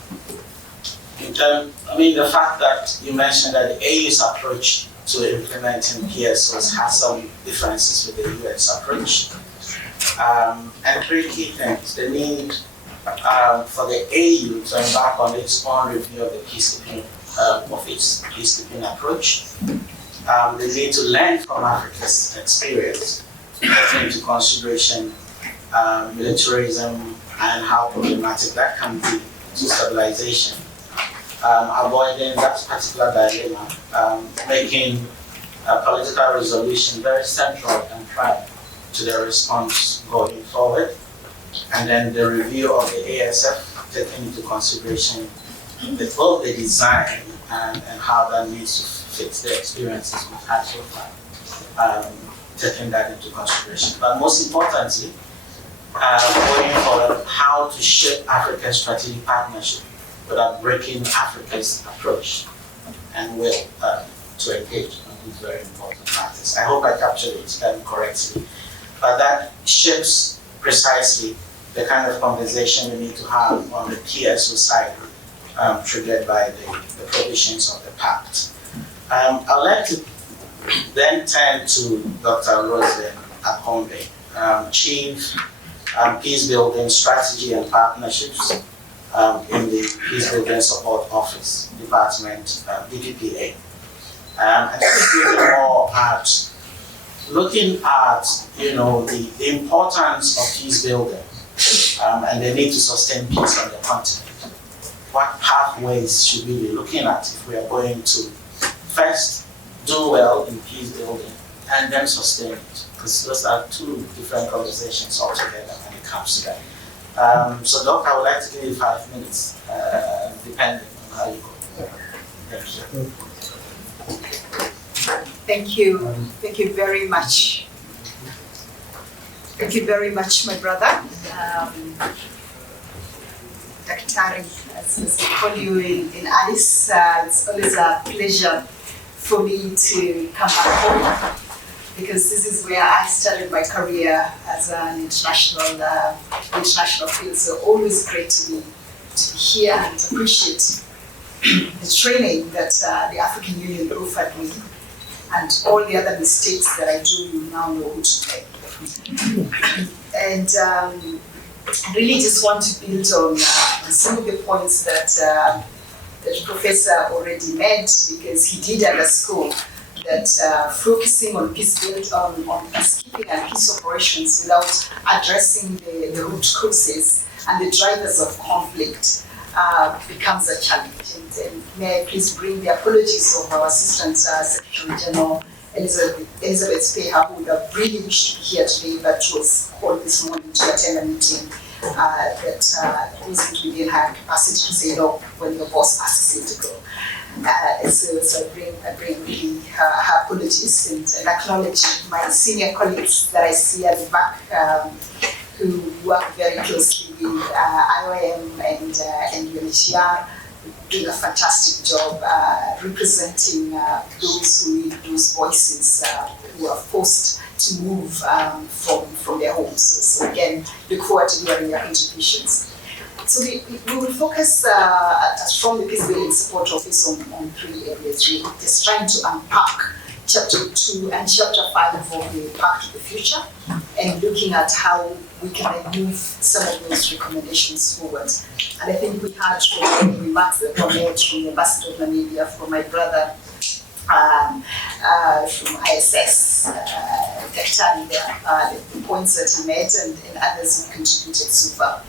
fact that you mentioned that the AU's approach to implementing PSOs has some differences with the UN's approach. And three key things: the need for the AU to embark on its own review of the peacekeeping approach. The need to learn from Africa's experience, taking into consideration militarism and how problematic that can be to stabilization. Avoiding that particular dilemma, making a political resolution very central and prime to the response going forward, and then the review of the ASF, taking into consideration both the design and how that needs to fit the experiences we've had so far, taking that into consideration. But most importantly, going forward, how to shape Africa's strategic partnership without breaking Africa's approach and will to engage on these very important matters. I hope I captured it correctly. But that shapes precisely the kind of conversation we need to have on the PSO side, triggered by the provisions of the Pact. I'd like to then turn to Dr. Roslyn Akombe, Chief Peace Building Strategy and Partnerships in the Peace Building Support Office Department, DPPA. And just looking at the importance of peace building and the need to sustain peace on the continent. What pathways should we be looking at if we are going to first do well in peace building and then sustain it? Because those are two different conversations altogether when it comes to that. So, Doc, I would like to give you 5 minutes, depending on how you go. Thank you. Thank you. Thank you very much. Thank you very much, my brother. Daktari, as we call you in Addis, it's always a pleasure for me to come back home, because this is where I started my career as an international field. So always great to be here and appreciate the training that the African Union offered me, and all the other mistakes that I do, you now know who to blame. And I really just want to build on some of the points that the Professor already made, because he did underscore that focusing on on peacekeeping and peace operations without addressing the root causes and the drivers of conflict becomes a challenge. And may I please bring the apologies of our Assistant Secretary General Elizabeth Speha, who would have really wished to be here today, but was called this morning to attend a meeting that wasn't within her capacity to say no when the boss asks him to go. So I bring really her apologies and acknowledge my senior colleagues that I see at the back, who work very closely with IOM and UNHCR, doing a fantastic job representing those who need those voices who are forced to move from their homes. So again, look forward to hearing your contributions. So we will focus from the Peace Building Support Office on 3 areas, really. Just trying to unpack Chapter 2 and Chapter 5 of the Pact of the Future, and looking at how we can then move some of those recommendations forward. And I think we had from remarks that were made from the Ambassador of Namibia, from my brother, from ISS, Daktari there, the points that he made and others who contributed so far.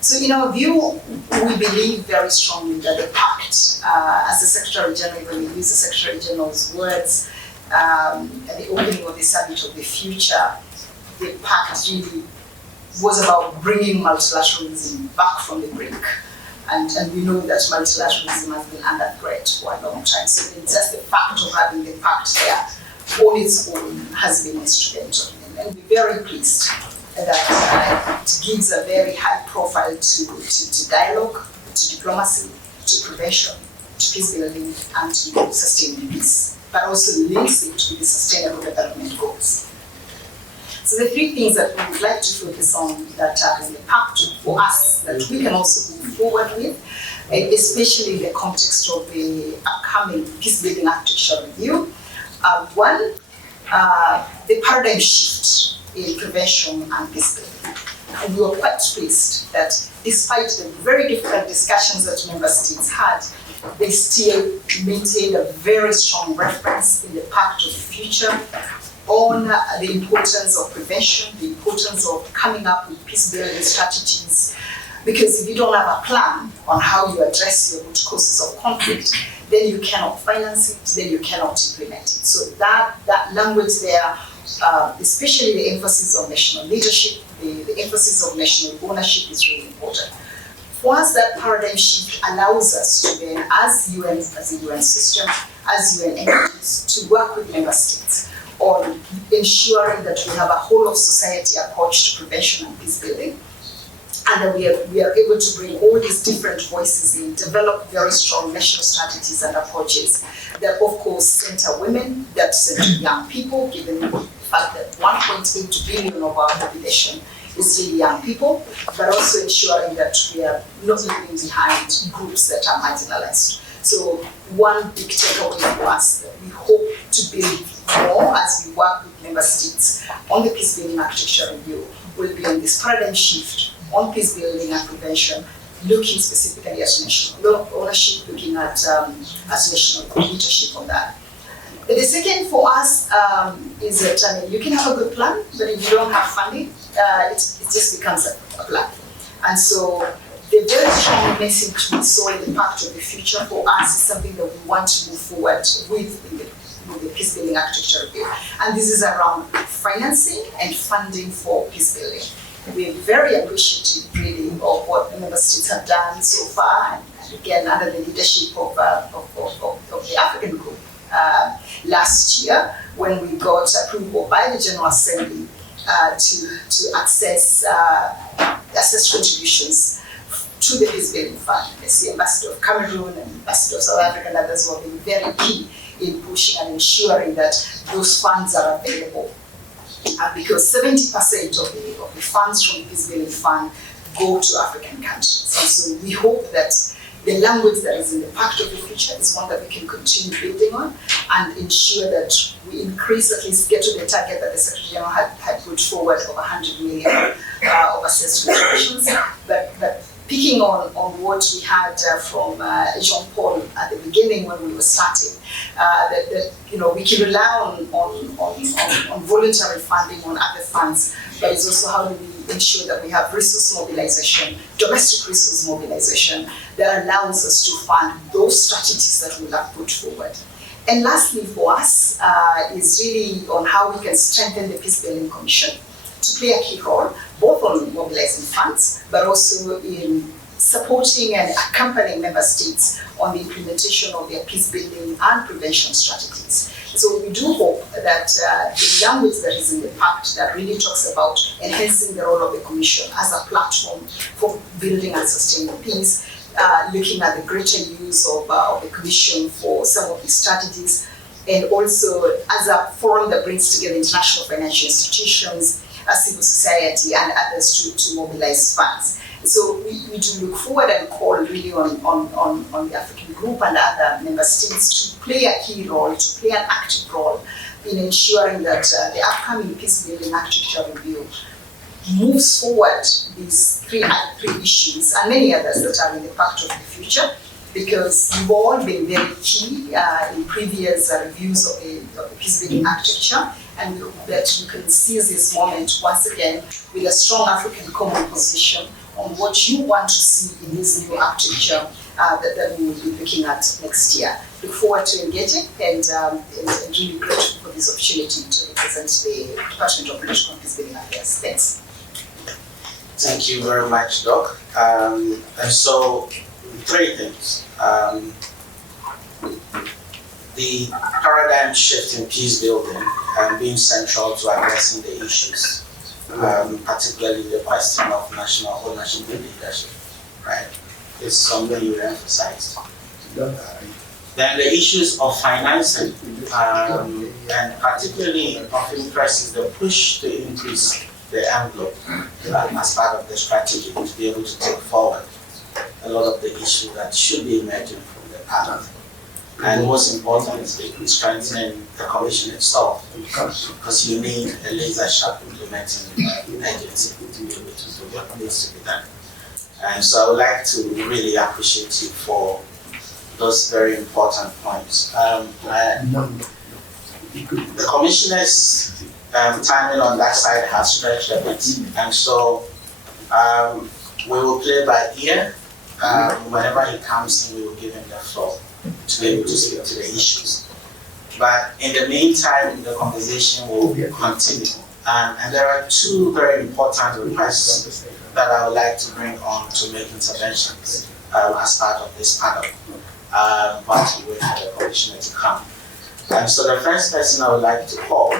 So in our view, we believe very strongly that the Pact, as the Secretary General, when we use the Secretary General's words, at the opening of the Summit of the Future, the Pact really was about bringing multilateralism back from the brink. And we know that multilateralism has been under threat for a long time. So just the fact of having the Pact there on its own has been instrumental. And we're very pleased that it gives a very high profile to dialogue, to diplomacy, to prevention, to peace building, and to sustaining peace, but also links it to the sustainable development goals. So the 3 things that we would like to focus on that are in the Pact for us that we can also move forward with, especially in the context of the upcoming peace building architecture review. 1, the paradigm shift in prevention and peace building. And we were quite pleased that despite the very difficult discussions that member states had, they still maintained a very strong reference in the Pact of the Future on the importance of prevention, the importance of coming up with peace building strategies. Because if you don't have a plan on how you address your root causes of conflict, then you cannot finance it, then you cannot implement it. So that language there, especially the emphasis on national leadership, the emphasis of national ownership is really important. For us, that paradigm shift allows us to then, as a UN system, as UN entities, to work with member states on ensuring that we have a whole of society approach to prevention and peace building, and that we are able to bring all these different voices in, develop very strong national strategies and approaches that of course center women, that center young people, given the fact that 1.8 billion of our population is really young people, but also ensuring that we are not leaving behind groups that are marginalized. So one big takeaway for us that we hope to build more as we work with member states on the peace building architecture review will be on this paradigm shift on peace building and prevention, looking specifically at national ownership, looking at national leadership on that. The second for us is that you can have a good plan, but if you don't have funding, it just becomes a plan. And so the very strong message we saw in the Pact of the Future for us is something that we want to move forward with in the peace building architecture review. And this is around financing and funding for peace building. We're very appreciative really of what the member states have done so far, and again under the leadership of the African group last year, when we got approval by the General Assembly to access contributions to the Peace Building Fund. As the Ambassador of Cameroon and Ambassador of South Africa and others who have been very key in pushing and ensuring that those funds are available. Because 70% of the funds from the Peace Building Fund go to African countries. And so we hope that the language that is in the Pact of the Future is one that we can continue building on and ensure that we increase, at least get to the target that the Secretary General had put forward of 100 million of assessed contributions. But picking on what we had from Jean-Paul at the beginning when we were starting, that we can rely on voluntary funding, on other funds, but it's also how do we ensure that we have resource mobilization, domestic resource mobilization that allows us to fund those strategies that we have put forward. And lastly for us is really on how we can strengthen the Peace Building Commission to play a key role, both on mobilizing funds, but also in supporting and accompanying member states on the implementation of their peace building and prevention strategies. So we do hope that the language that is in the Pact that really talks about enhancing the role of the Commission as a platform for building and sustaining peace, looking at the greater use of the Commission for some of these strategies, and also as a forum that brings together international financial institutions, civil society and others to mobilize funds. So we do look forward and call really on the African group and other member states to play a key role, to play an active role in ensuring that the upcoming peace building architecture review moves forward these three issues and many others that are in the Pact of the Future, because you've all been very key in previous reviews of the peace building architecture, and we hope that you can seize this moment once again with a strong African common position on what you want to see in this new architecture that we will be looking at next year. Look forward to engaging and really grateful for this opportunity to represent the Department of Political and Peace Building Affairs. Thanks. Thank you very much, Doc. And so, three things. The paradigm shift in peace building and being central to addressing the issues, particularly the question of national ownership and leadership, right? Is something you emphasized. Then the issues of financing, and particularly of interest is the push to increase the envelope as part of the strategy to be able to take forward a lot of the issues that should be emerging from the pact. And most importantly, strengthening the commission itself, because you need a laser-sharp implementing agency to be able to do what needs to be done. And so I would like to really appreciate you for those very important points. The commissioner's timing on that side has stretched a bit, and so we will play by ear. Whenever he comes in, we will give him the floor to be able to speak to the issues. But in the meantime, the conversation will continue. And there are two very important requests that I would like to bring on to make interventions as part of this panel, while we wait for the commissioner to come. So the first person I would like to call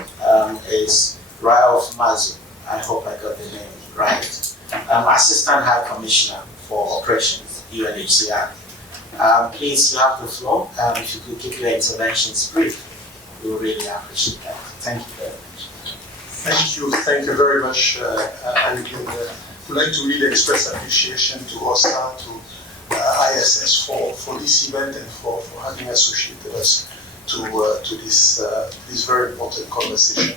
is Raouf Mazu. I hope I got the name right. Assistant High Commissioner for Operations, UNHCR. Please, you have the floor. If you could keep your interventions brief, we would really appreciate that. Thank you very much. Thank you very much, and would like to really express appreciation to OSAA, to ISS for this event and for having associated us to this very important conversation.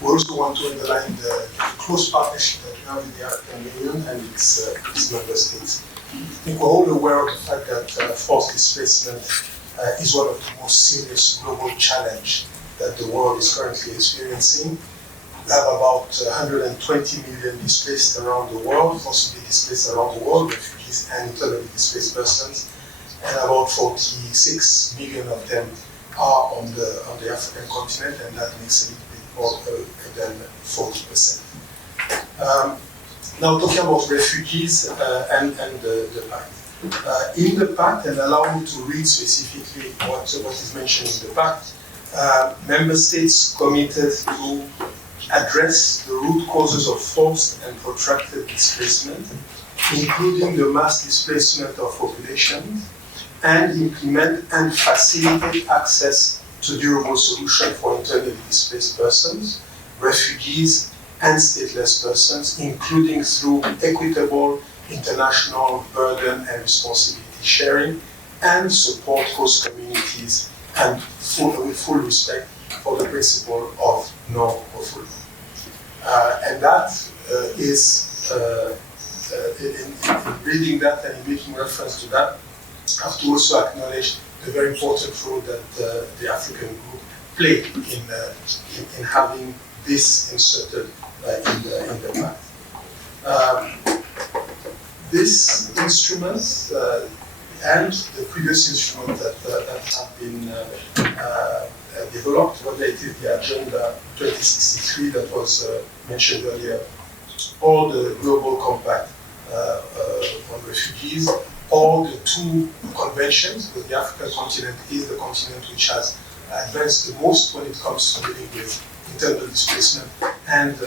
We also want to underline the close partnership that we have with the African Union and its member states. I think we're all aware of the fact that forced displacement is one of the most serious global challenges that the world is currently experiencing. We have about 120 million displaced around the world, forcibly displaced around the world, refugees and internally displaced persons, and about 46 million of them are on the African continent, and that makes a little bit more than 40%. Now talking about refugees and the Pact. In the Pact, and allow me to read specifically what is mentioned in the Pact, member states committed to address the root causes of forced and protracted displacement, including the mass displacement of populations, and implement and facilitate access to durable solutions for internally displaced persons, refugees, and stateless persons, including through equitable international burden and responsibility sharing, and support host communities and with full respect for the principle of non-refoulement. And that is, in reading that and in making reference to that, I have to also acknowledge the very important role that the African group played in having this inserted in the Pact. This instruments and the previous instruments that have been developed, whether it is the Agenda 2063 that was mentioned earlier, or the Global Compact on refugees, or the two conventions, because the African continent is the continent which has advanced the most when it comes to dealing with internal displacement and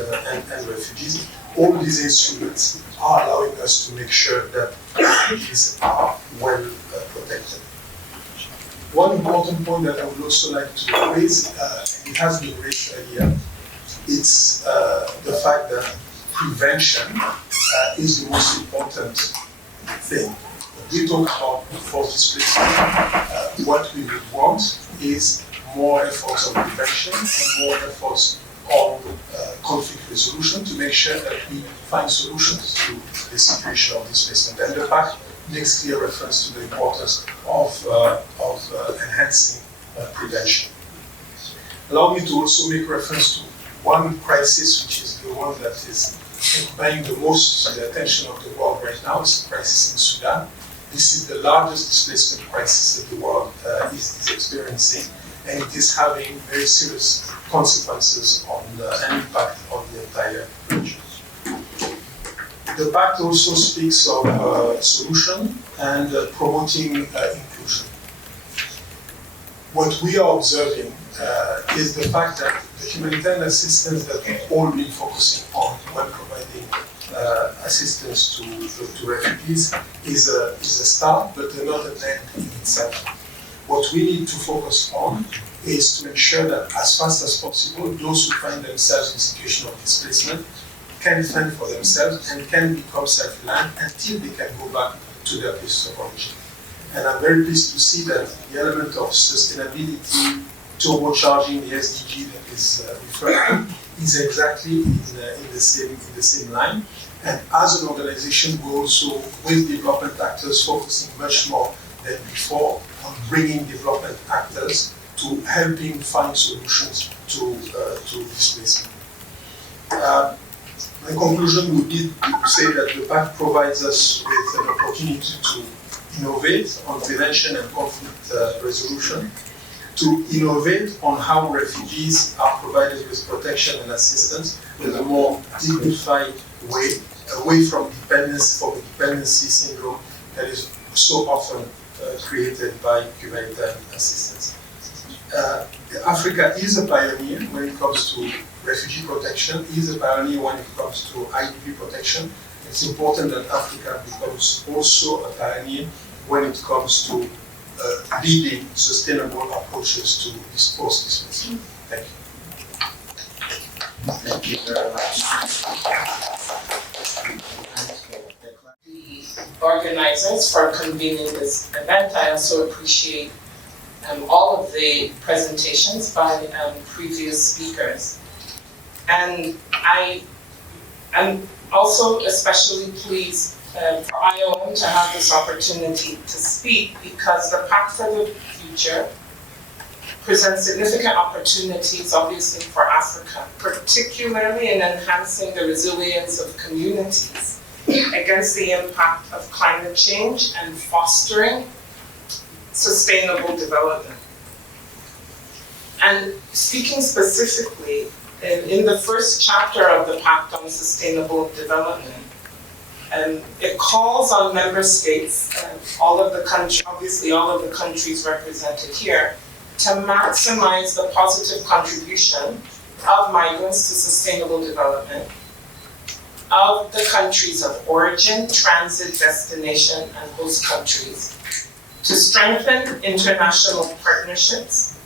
refugees. All these instruments are allowing us to make sure that refugees are well protected. One important point that I would also like to raise, it has been raised earlier, it's the fact that prevention is the most important thing. We talk about forced displacement. What we would want is more efforts on prevention and more efforts on conflict resolution to make sure that we find solutions to the situation of displacement. And the Pact makes clear reference to the importance of enhancing prevention. Allow me to also make reference to one crisis, which is the one that is occupying the most the attention of the world right now. It's the crisis in Sudan. This is the largest displacement crisis that the world is experiencing, and it is having very serious consequences and impact on the entire region. The Pact also speaks of solution and promoting inclusion. What we are observing is the fact that the humanitarian assistance that we've all been focusing on when providing assistance to refugees is a start, but not an end in itself. What we need to focus on is to ensure that as fast as possible, those who find themselves in a situation of displacement can fend for themselves and can become self-reliant until they can go back to their places of origin. And I'm very pleased to see that the element of sustainability, turbocharging the SDG that is referred to is exactly in the same line. And as an organization, we're also, with development actors, focusing much more than before on bringing development actors to helping find solutions to displacement. My conclusion would be to say that the Pact provides us with an opportunity to innovate on prevention and conflict resolution, to innovate on how refugees are provided with protection and assistance in a more dignified way, away from the dependency syndrome that is so often created by humanitarian assistance. Africa is a pioneer when it comes to refugee protection, is a pioneer when it comes to IDP protection. It's important that Africa becomes also a pioneer when it comes to leading sustainable approaches to this post-displacement. Thank you. Thank you very much. The organizers for convening this event. I also appreciate all of the presentations by previous speakers. And I am also especially pleased for IOM to have this opportunity to speak, because the Pact for the Future presents significant opportunities, obviously, for Africa, particularly in enhancing the resilience of communities against the impact of climate change and fostering sustainable development. And speaking specifically, in the first chapter of the Pact on Sustainable Development, it calls on member states, all of the countries represented here, to maximize the positive contribution of migrants to sustainable development of the countries of origin, transit, destination, and host countries, to strengthen international partnerships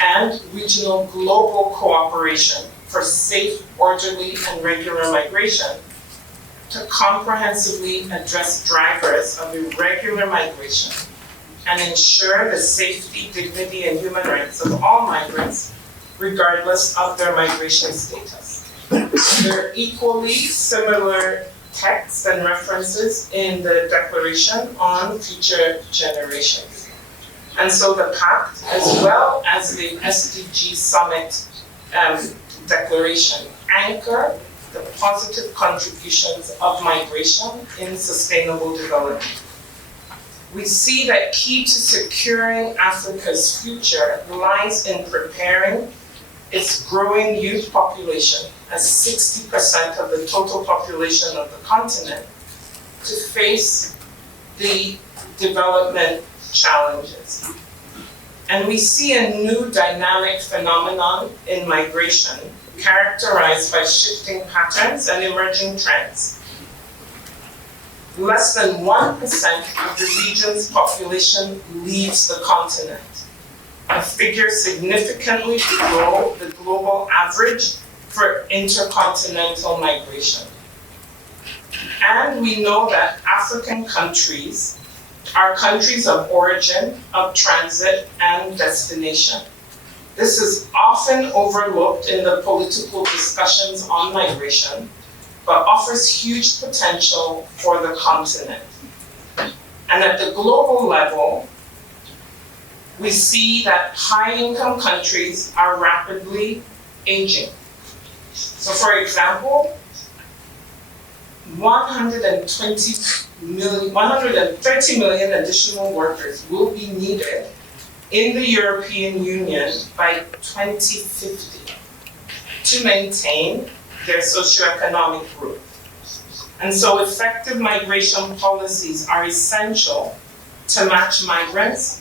and regional global cooperation for safe, orderly, and regular migration, to comprehensively address drivers of irregular migration and ensure the safety, dignity, and human rights of all migrants, regardless of their migration status. There are equally similar texts and references in the Declaration on Future Generations. And so the Pact, as well as the SDG Summit Declaration, anchor the positive contributions of migration in sustainable development. We see that key to securing Africa's future lies in preparing its growing youth population, as 60% of the total population of the continent, to face the development challenges. And we see a new dynamic phenomenon in migration characterized by shifting patterns and emerging trends. Less than 1% of the region's population leaves the continent, a figure significantly below the global average for intercontinental migration. And we know that African countries are countries of origin, of transit, and destination. This is often overlooked in the political discussions on migration, but offers huge potential for the continent. And at the global level, we see that high-income countries are rapidly aging. So for example, 130 million additional workers will be needed in the European Union by 2050 to maintain their socioeconomic growth. And so effective migration policies are essential to match migrants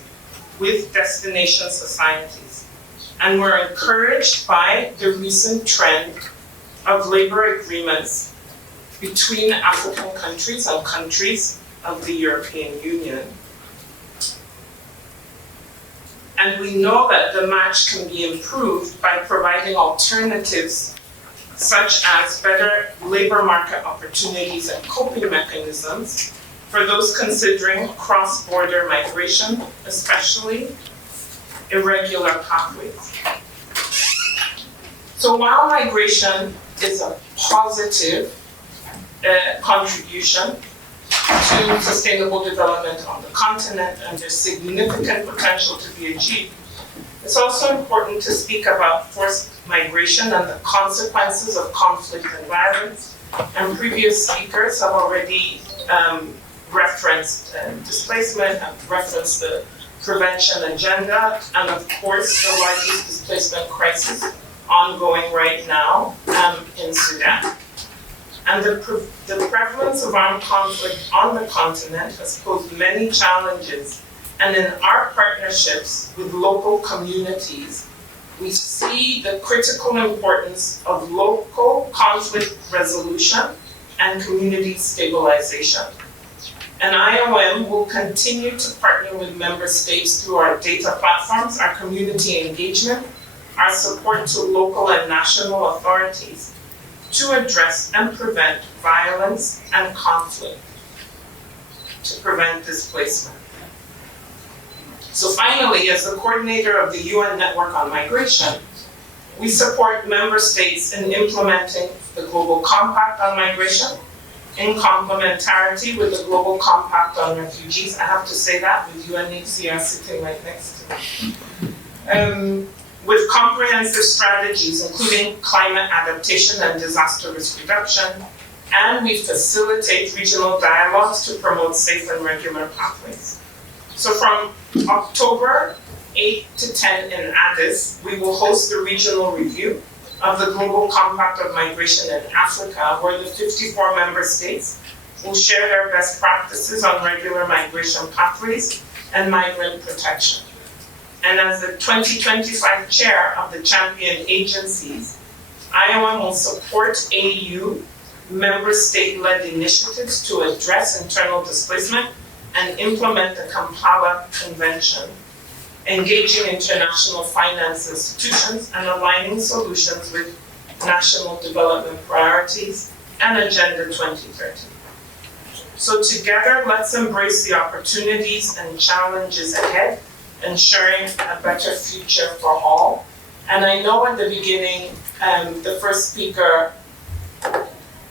with destination societies. And we're encouraged by the recent trend of labor agreements between African countries and countries of the European Union. And we know that the match can be improved by providing alternatives such as better labor market opportunities and coping mechanisms for those considering cross-border migration, especially irregular pathways. So while migration is a positive contribution to sustainable development on the continent, and there's significant potential to be achieved, it's also important to speak about forced migration and the consequences of conflict and violence. And previous speakers have already referenced displacement, have referenced the prevention agenda, and of course the largest displacement crisis ongoing right now in Sudan. And the prevalence of armed conflict on the continent has posed many challenges. And in our partnerships with local communities, we see the critical importance of local conflict resolution and community stabilization. And IOM will continue to partner with member states through our data platforms, our community engagement, our support to local and national authorities to address and prevent violence and conflict, to prevent displacement. So finally, as the coordinator of the UN Network on Migration, we support member states in implementing the Global Compact on Migration in complementarity with the Global Compact on Refugees. I have to say that with UNHCR sitting right next to me. With comprehensive strategies, including climate adaptation and disaster risk reduction, and we facilitate regional dialogues to promote safe and regular pathways. So from October 8 to 10 in Addis, we will host the regional review of the Global Compact of Migration in Africa, where the 54 member states will share their best practices on regular migration pathways and migrant protection. And as the 2025 chair of the champion agencies, IOM will support AU member state-led initiatives to address internal displacement and implement the Kampala Convention, engaging international finance institutions and aligning solutions with national development priorities and Agenda 2030. So together, let's embrace the opportunities and challenges ahead, ensuring a better future for all. And I know at the beginning, the first speaker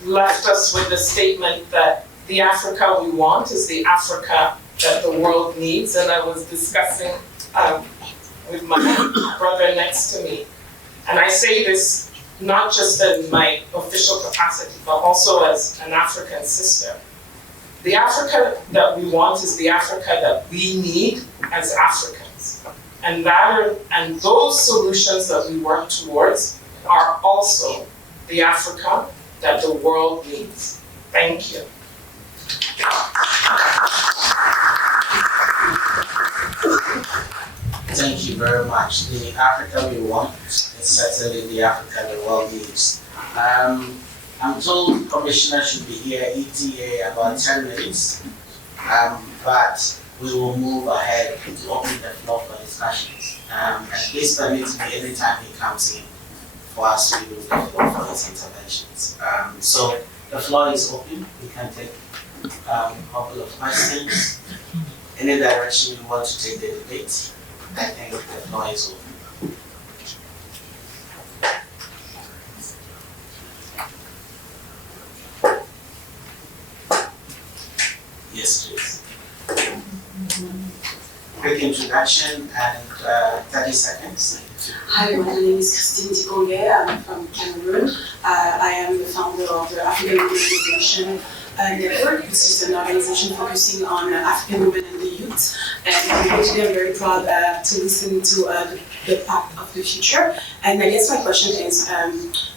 left us with the statement that the Africa we want is the Africa that the world needs, and I was discussing with my brother next to me. And I say this not just in my official capacity, but also as an African sister. The Africa that we want is the Africa that we need as Africans. And those solutions that we work towards are also the Africa that the world needs. Thank you. Thank you very much. The Africa we want is certainly the Africa the world needs. I'm told Commissioner should be here ETA about 10 minutes, but we will move ahead to open the floor for discussions. Please permit me anytime he comes in for us to use the floor for his interventions. So The floor is open. We can take a couple of questions. Any direction you want to take the debate, I think the floor is open. Yes, please. Quick introduction and 30 seconds. Hi, my name is Christine Dikonge. I'm from Cameroon. I am the founder of the African Women Innovation Network, which is an organization focusing on African women and the youth. And today I'm very proud to listen to the Pact of the Future. And I guess my question is,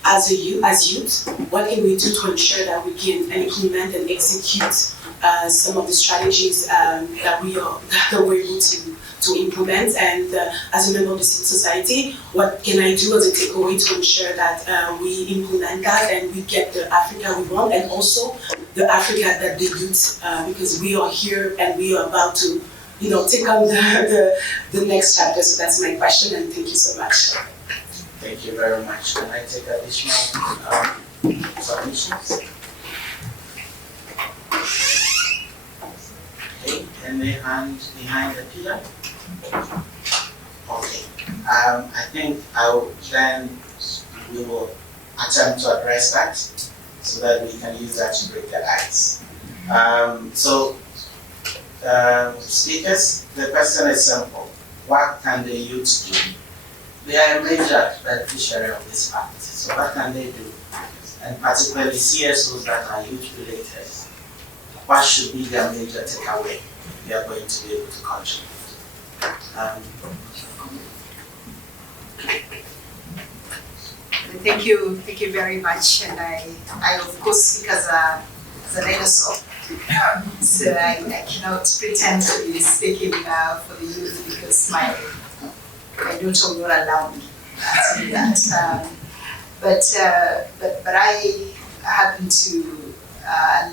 as youth, what can we do to ensure that we can implement and execute some of the strategies that we're able to implement, and as a member of the civil society, what can I do as a takeaway to ensure that we implement that and we get the Africa we want, and also the Africa that the youth, because we are here and we are about to, take on the next chapter. So that's my question, and thank you so much. Thank you very much. Can I take additional submissions? Okay, and the hand behind the pillar. Okay, I think we will attempt to address that so that we can use that to break the ice. Speakers, the question is simple. What can the youth do? They are a major beneficiary of this pact. So what can they do? And particularly CSOs that are youth related, what should be their major takeaway they are going to be able to contribute? Thank you very much. And I of course speak as a dinosaur. So I cannot pretend to be speaking for the youth because my daughter will not allow me to do that. But I happen to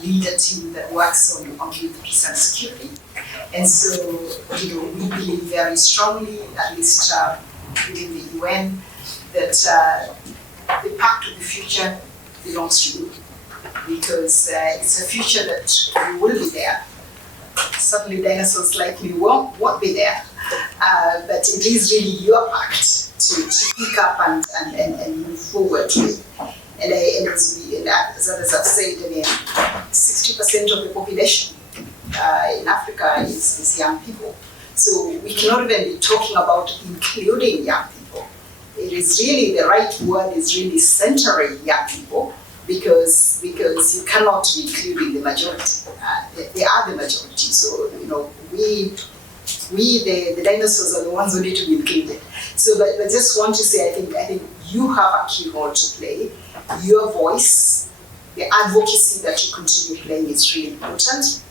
lead a team that works on youth peace and security. And so, we believe very strongly, at least within the UN, that the Pact of the Future belongs to you, because it's a future that you will be there. Certainly dinosaurs like me won't be there, but it is really your pact to pick up and move forward with. And as others have said, 60% of the population in Africa is young people. So we cannot even be talking about including young people. It is really, the right word is really centering young people, because you cannot be including the majority. They are the majority. So, we the dinosaurs are the ones who need to be included. So, but I just want to say, I think you have a key role to play. Your voice, the advocacy that you continue playing is really important.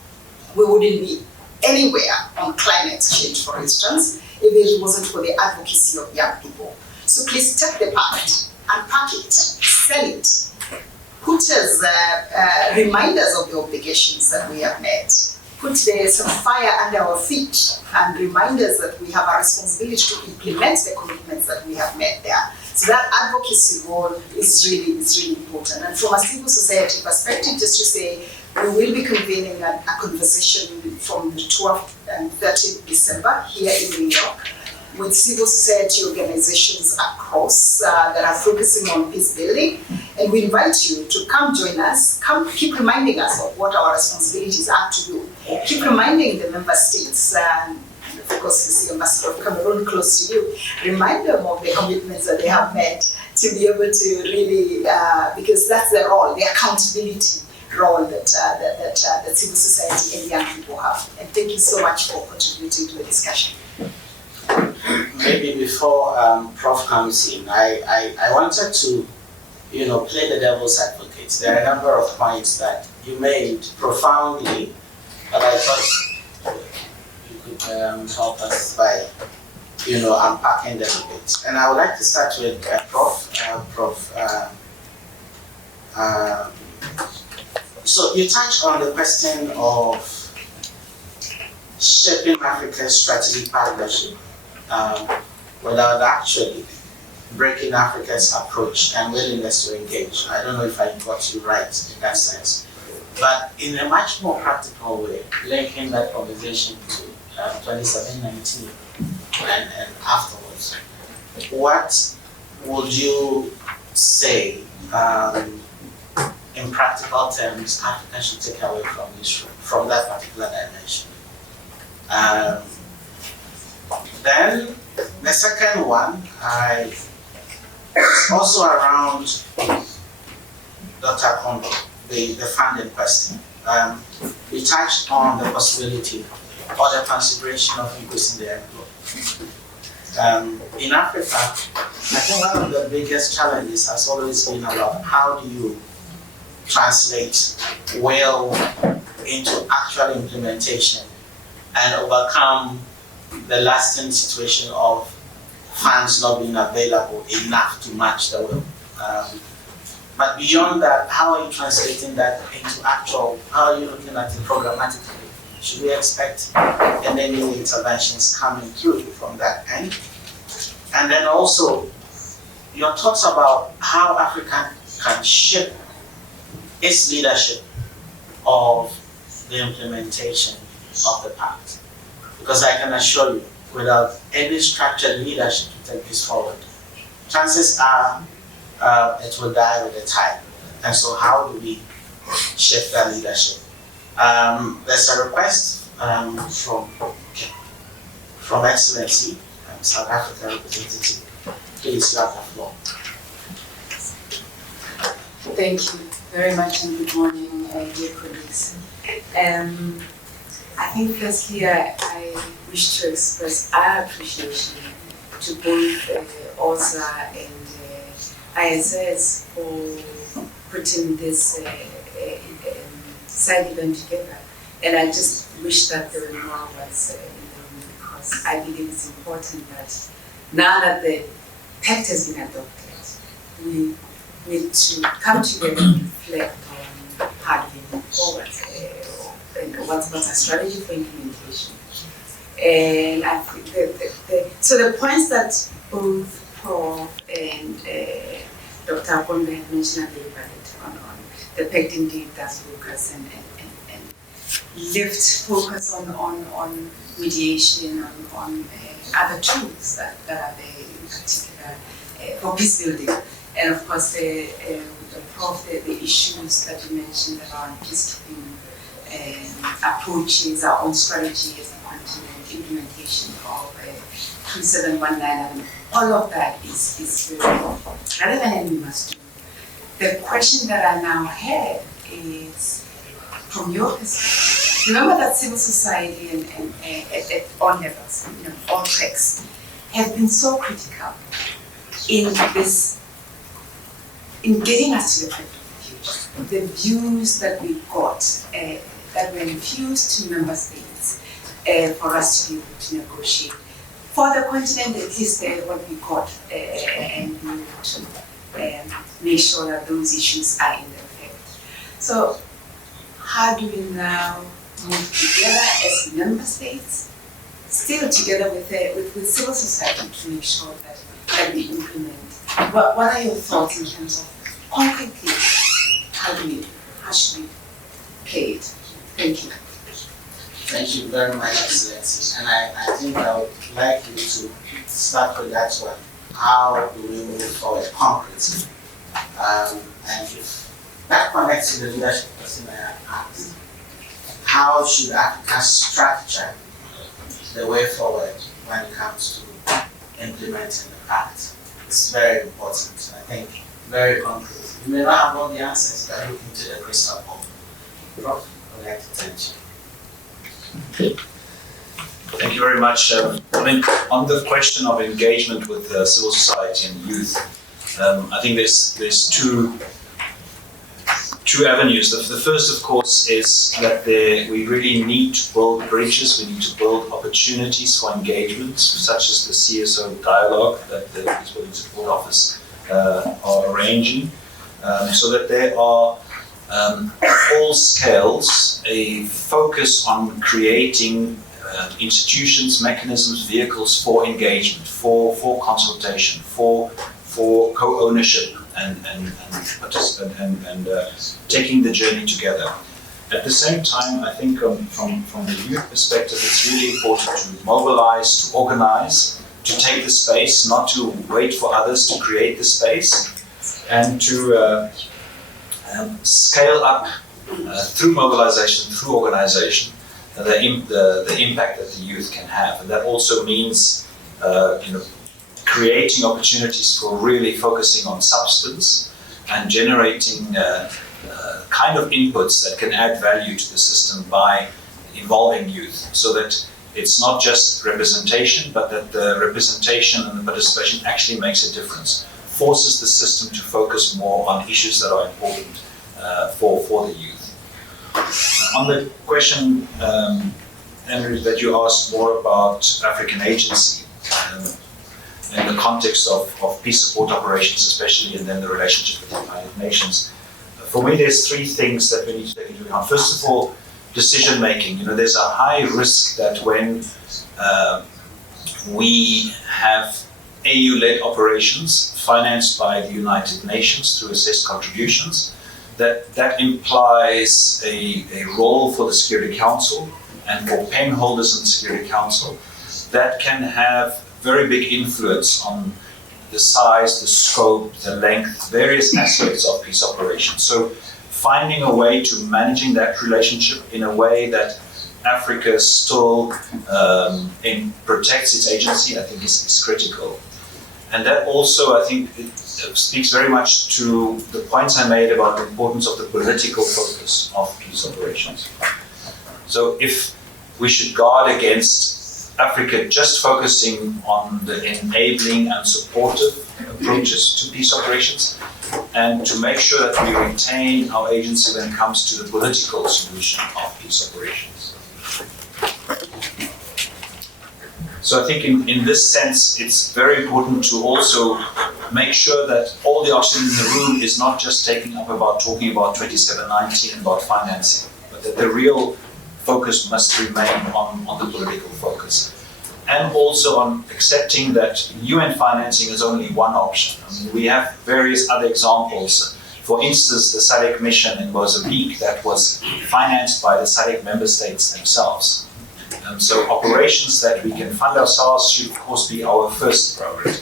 We wouldn't be anywhere on climate change, for instance, if it wasn't for the advocacy of young people. So please take the pact, unpack it, sell it, put as reminders of the obligations that we have made. Put some fire under our feet and remind us that we have a responsibility to implement the commitments that we have made there. So that advocacy role is really important. And from a civil society perspective, just to say, we will be convening a conversation from the 12th and 13th December here in New York with civil society organizations across that are focusing on peace building. And we invite you to come join us, keep reminding us of what our responsibilities are to do. Keep reminding the member states, of course you see Ambassador of Cameroon close to you, remind them of the commitments that they have made to be able to really, because that's the role, the accountability role that civil society and young people have. And thank you so much for contributing to the discussion. Maybe before Prof comes in, I wanted to, play the devil's advocate. There are a number of points that you made profoundly, but I thought you could help us by, unpacking them a bit. And I would like to start with Prof. So you touched on the question of shaping Africa's strategic partnership without actually breaking Africa's approach and willingness to engage. I don't know if I got you right in that sense. But in a much more practical way, linking that conversation to 2719 and afterwards, what would you say in practical terms Africa should take away from that particular dimension? Then the second one, it's also around Dr. Kondo, the funding question. We touched on the possibility or the consideration of increasing the envelope. In Africa, I think one of the biggest challenges has always been about how do you translate will into actual implementation and overcome the lasting situation of funds not being available enough to match the will. But beyond that, how are you translating that into actual, how are you looking at it programmatically? Should we expect any new interventions coming through from that end? And then also, your thoughts about how Africa can shape its leadership of the implementation of the Pact. Because I can assure you, without any structured leadership to take this forward, chances are it will die with the tide. And so how do we shape that leadership? There's a request from Excellency, South Africa representative. Please, you have the floor. Thank you very much and good morning, dear colleagues. I think firstly I wish to express our appreciation to both OSAA and ISS for putting this side event together. And I just wish that there were more of us in the room, because I believe it's important that now that the Pact has been adopted, we need to come together and reflect on how do we move forward and what's our strategy for implementation. And I think so the points that both Prof and Dr. Kondo had mentioned are very valid on the Pact indeed does focus and lift focus on mediation, on other tools that are there in particular for peace building. And of course, the issues that you mentioned around peacekeeping approaches, our own strategy as a continent, implementation of 3719, all of that is very relevant and we must do. The question that I now have is, from your perspective, remember that civil society and at all levels, all tracks, have been so critical in getting us to the point of the future. The views that we got, that were infused to member states for us to be able to negotiate. For the continent, at least what we got, and we able to make sure that those issues are in effect. So, how do we now move together as member states, still together with civil society to make sure that we implement? What are your thoughts in terms of concretely how should we play it? Thank you. Thank you very much, Excellency. And I think I would like you to start with that one. How do we move forward concretely? And if that connects to the leadership question I asked, how should Africa structure the way forward when it comes to implementing the Pact? It's very important. I think very concrete. You may not have all the answers, but look into the crystal ball. Prof, I'd like to thank you. Thank you very much. On the question of engagement with civil society and youth, I think there's two avenues. The first, of course, is that we really need to build bridges. We need to build opportunities for engagement, such as the CSO dialogue that the Peace Building Support Office are arranging, so that there are all scales a focus on creating institutions, mechanisms, vehicles for engagement, for consultation, for for co-ownership and taking the journey together. At the same time, I think from the youth perspective, it's really important to mobilize, to organize, to take the space, not to wait for others to create the space, and to scale up through mobilization, through organization, the impact that the youth can have. And that also means creating opportunities for really focusing on substance and generating kind of inputs that can add value to the system by involving youth, so that it's not just representation, but that the representation and the participation actually makes a difference, forces the system to focus more on issues that are important for the youth. On the question, Andrew, that you asked more about African agency, in the context of peace support operations especially, and then the relationship with the United Nations. For me, there's three things that we need to take into account. First of all, decision making. There's a high risk that when we have AU-led operations financed by the United Nations through assessed contributions, that implies a role for the Security Council and for pen holders in the Security Council that can have very big influence on the size, the scope, the length, various aspects of peace operations. So finding a way to managing that relationship in a way that Africa still protects its agency, I think is critical. And that also, I think, it speaks very much to the points I made about the importance of the political focus of peace operations. So if we should guard against Africa just focusing on the enabling and supportive approaches to peace operations, and to make sure that we retain our agency when it comes to the political solution of peace operations. So I think in this sense, it's very important to also make sure that all the oxygen in the room is not just talking about 2719 and about financing, but that the real focus must remain on the political focus. And also on accepting that UN financing is only one option. I mean, we have various other examples. For instance, the SADC mission in Mozambique that was financed by the SADC member states themselves. So operations that we can fund ourselves should of course be our first priority.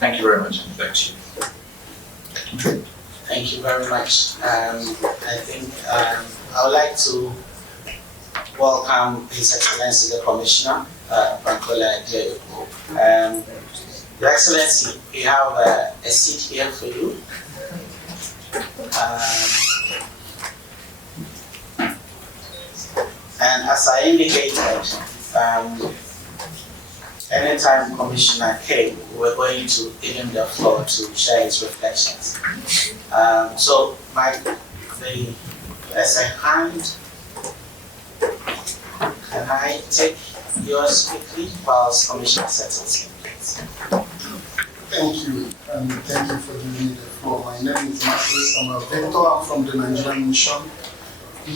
Thank you very much, and back to you. Thank you very much. I think I would like to welcome His Excellency the Commissioner, Bankola Diego. Your Excellency, we have a seat here for you. And as I indicated, anytime Commissioner came, we were going to give him the floor to share his reflections. So, as a hand, can I take yours quickly whilst Commissioner settles in, please? Thank you, and thank you for giving me the floor. My name is Matthew Samuel Victor. I'm from the Nigerian Mission.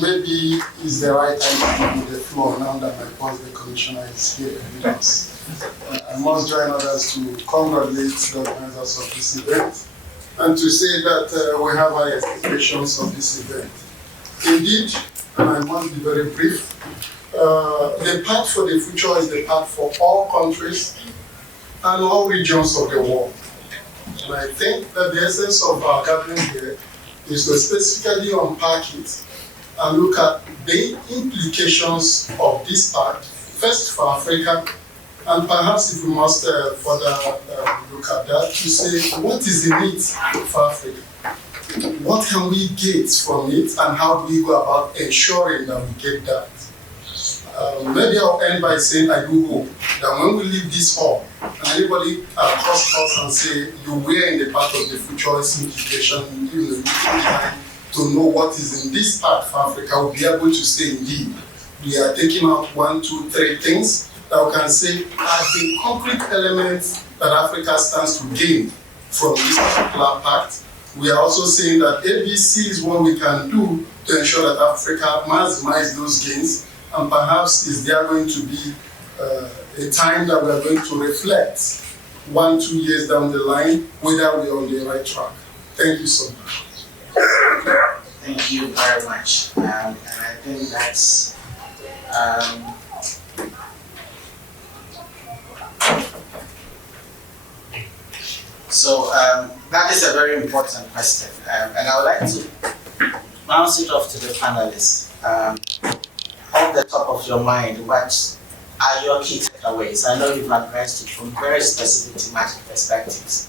Maybe it's the right time to give me the floor now that my boss, the Commissioner, is here with us. I must join others to congratulate the organizers of this event and to say that we have high expectations of this event. Indeed, and I must be very brief, the Pact for the Future is the path for all countries and all regions of the world. And I think that the essence of our gathering here is to specifically unpack it and look at the implications of this pact, first for Africa, and perhaps if we must further look at that, to say what is the need for Africa? What can we get from it, and how do we go about ensuring that we get that? Maybe I'll end by saying I do hope that when we leave this hall, and anybody cross us and say you were in the path of the future implication, even behind, to know what is in this part for Africa, we'll be able to say indeed we are taking out 1, 2, 3 things that we can say are the concrete elements that Africa stands to gain from this particular pact. We are also saying that ABC is what we can do to ensure that Africa maximizes those gains, and perhaps is there going to be a time that we're going to reflect 1-2 years down the line whether we're on the right track. Thank you so much. Thank you very much. And I think that's that is a very important question. And I would like to bounce it off to the panelists. Off the top of your mind, what are your key takeaways? I know you've addressed it from very specific thematic perspectives,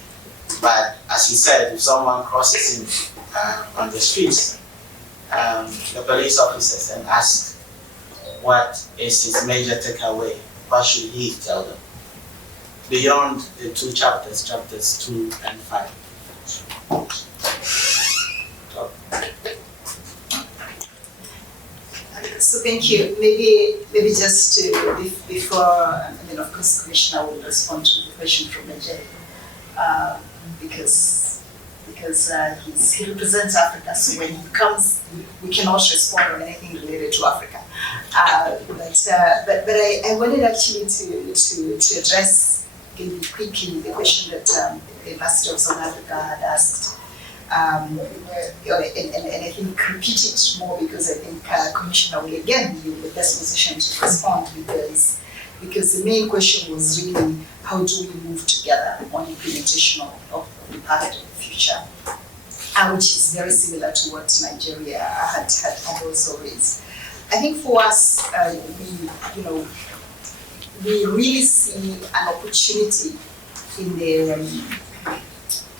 but as you said, if someone crosses in on the streets, the police officers, and ask what is his major takeaway, what should he tell them? Beyond the two chapters, chapters 2 and 5. So thank you. Maybe just to, before, of course, Commissioner will respond to the question from Nigeria, because he represents Africa. So when he comes, we cannot respond on anything related to Africa. But I wanted actually to address maybe quickly the question that the Ambassador of South Africa had asked. And I think repeat it more because I think Commissioner will again be in the best position to respond because the main question was really how do we move together on implementation of the Pact of the Future, which is very similar to what Nigeria had also raised. I think for us, we really see an opportunity in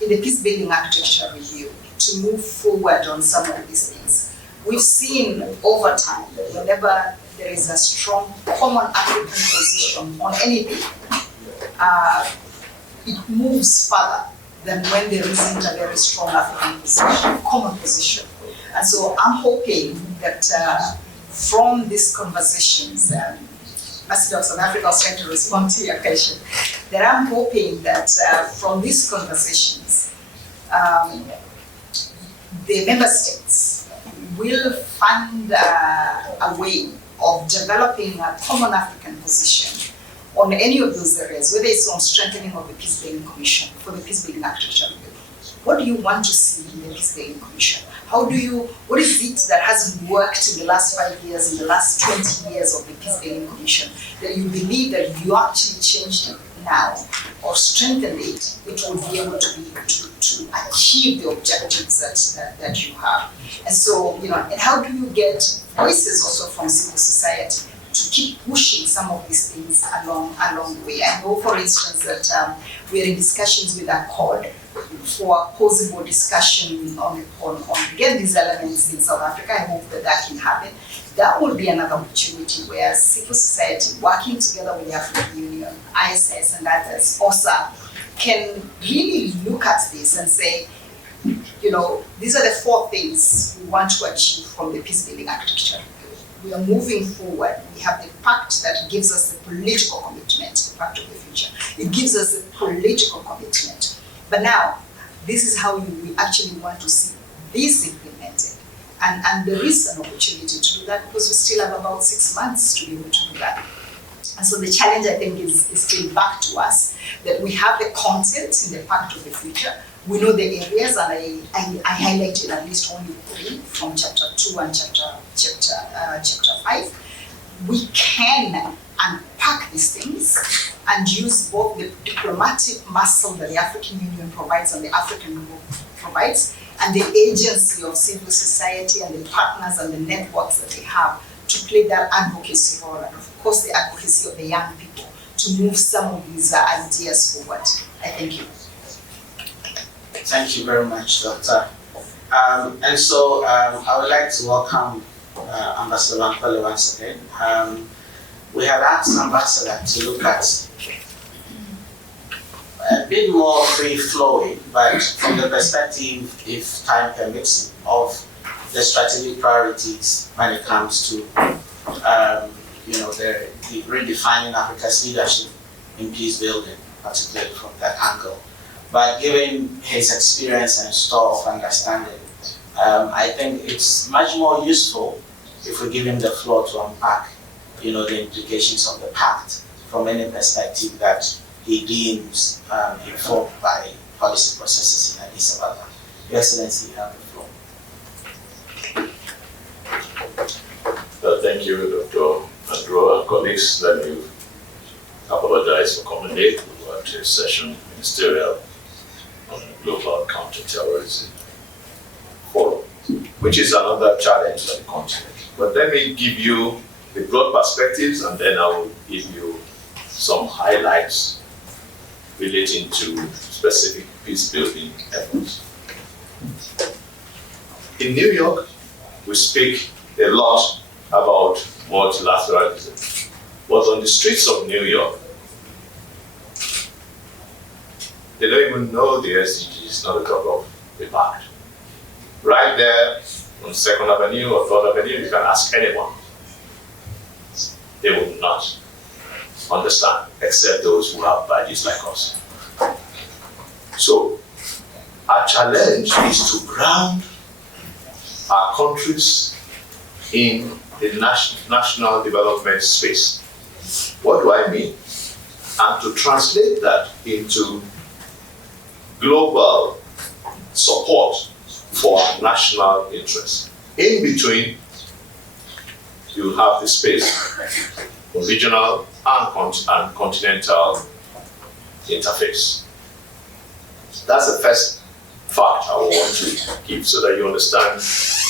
the peace building architecture review to move forward on some of these things. We've seen over time that whenever there is a strong common African position on anything, it moves further than when there isn't a very strong African position, common position. And so I'm hoping that from these conversations, Ambassador of South Africa was trying to respond to your question, that I'm hoping that from these conversations, the member states will find a way of developing a common African position on any of those areas, whether it's on strengthening of the Peace Building Commission for the Peace Building Architecture. What do you want to see in the Peace Building Commission? What is it that hasn't worked in the last 5 years, in the last 20 years of the Peace Building Commission, that you believe that you actually changed it now or strengthened it, it will be able to achieve the objectives that you have. And so, and how do you get voices also from civil society to keep pushing some of these things along the way? I know, for instance, that we are in discussions with ACORD for a possible discussion on again these elements in South Africa. I hope that can happen. That will be another opportunity where civil society working together with the African Union, ISS and others, OSAA, can really look at this and say, these are the 4 things we want to achieve from the peace building architecture. We are moving forward. We have the pact that gives us the political commitment, the Pact of the Future. It gives us the political commitment. But now, this is how we actually want to see this implemented. And there is an opportunity to do that because we still have about 6 months to be able to do that. And so the challenge, I think, is still back to us, that we have the content in the Pact of the Future. We know the areas, and I highlighted at least only 3 from chapter 2 and chapter 5. We can unpack these things and use both the diplomatic muscle that the African Union provides and the African Union provides, and the agency of civil society and the partners and the networks that they have to play that advocacy role, and of course the advocacy of the young people to move some of these ideas forward. I thank you. Thank you very much, Doctor. And so I would like to welcome Ambassador Wankole once again. We have asked Ambassador to look at a bit more free-flowing, but from the perspective, if time permits, of the strategic priorities when it comes to the redefining Africa's leadership in peace building, particularly from that angle. But given his experience and store of understanding, I think it's much more useful if we give him the floor to unpack, the implications of the Pact from any perspective that he deems informed by policy processes in Addis Ababa. Your Excellency, you have the floor. Thank you, Dr. Andrew and colleagues. Let me apologize for coming late. We were at a session ministerial on global counterterrorism forum, which is another challenge for the continent. But let me give you the broad perspectives, and then I will give you some highlights relating to specific peace-building efforts. In New York, we speak a lot about multilateralism, but on the streets of New York, they don't even know the SDGs, not to talk of the Pact. Right there on 2nd Avenue or 3rd Avenue, you can ask anyone. They will not understand, except those who have badges like us. So, our challenge is to ground our countries in the national development space. What do I mean? And to translate that into global support for national interests. In between, you have the space for regional and continental interface. That's the first fact I want to give so that you understand.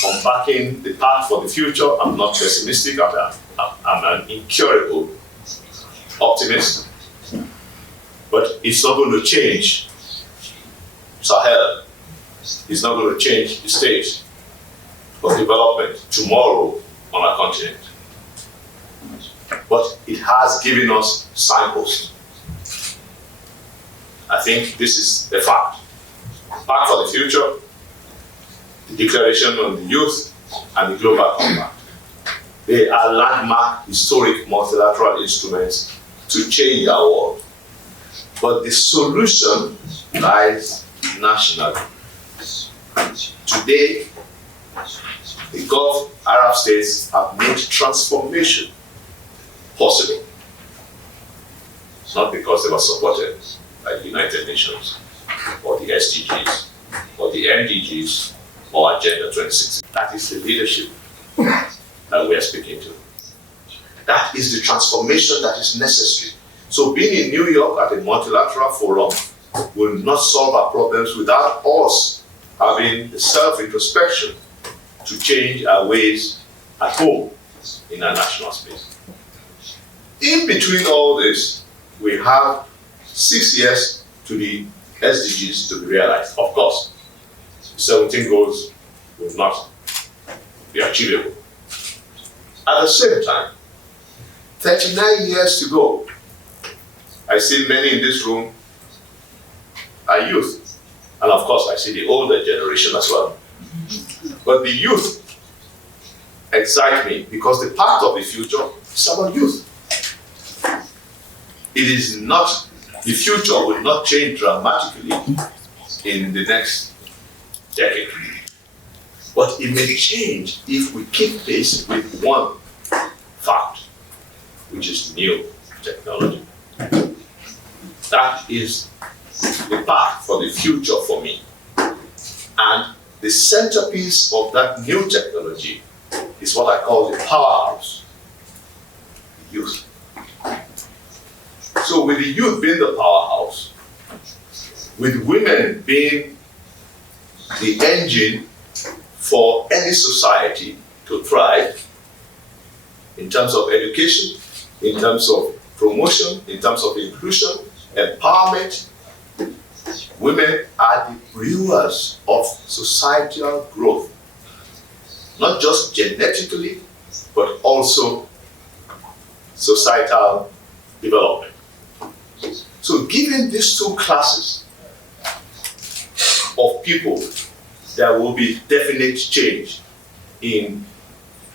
I'm backing the path for the future. I'm not pessimistic. I'm an incurable optimist. But it's not going to change Sahel. It's not going to change the state of development tomorrow on our continent. But it has given us signposts. I think this is a fact. Pact for the Future, the Declaration on the Youth, and the Global Compact. They are landmark, historic, multilateral instruments to change our world. But the solution lies nationally. Today, the Gulf Arab states have made transformation possible. It's not because they were supported by the United Nations, or the SDGs, or the MDGs, or Agenda 2060. That is the leadership that we are speaking to. That is the transformation that is necessary. So being in New York at a multilateral forum will not solve our problems without us having the self-introspection to change our ways at home in our national space. In between all this, we have 6 years to the SDGs to be realized. Of course, 17 goals will not be achievable. At the same time, 39 years to go. I see many in this room are youth. And of course, I see the older generation as well. But the youth excite me because the path of the future is about youth. It is not, the future will not change dramatically in the next decade. But it may change if we keep pace with one fact, which is new technology. That is the path for the future for me. And the centerpiece of that new technology is what I call the powerhouse, youth. So with the youth being the powerhouse, with women being the engine for any society to thrive in terms of education, in terms of promotion, in terms of inclusion, empowerment, women are the brewers of societal growth, not just genetically, but also societal development. So given these two classes of people, there will be definite change in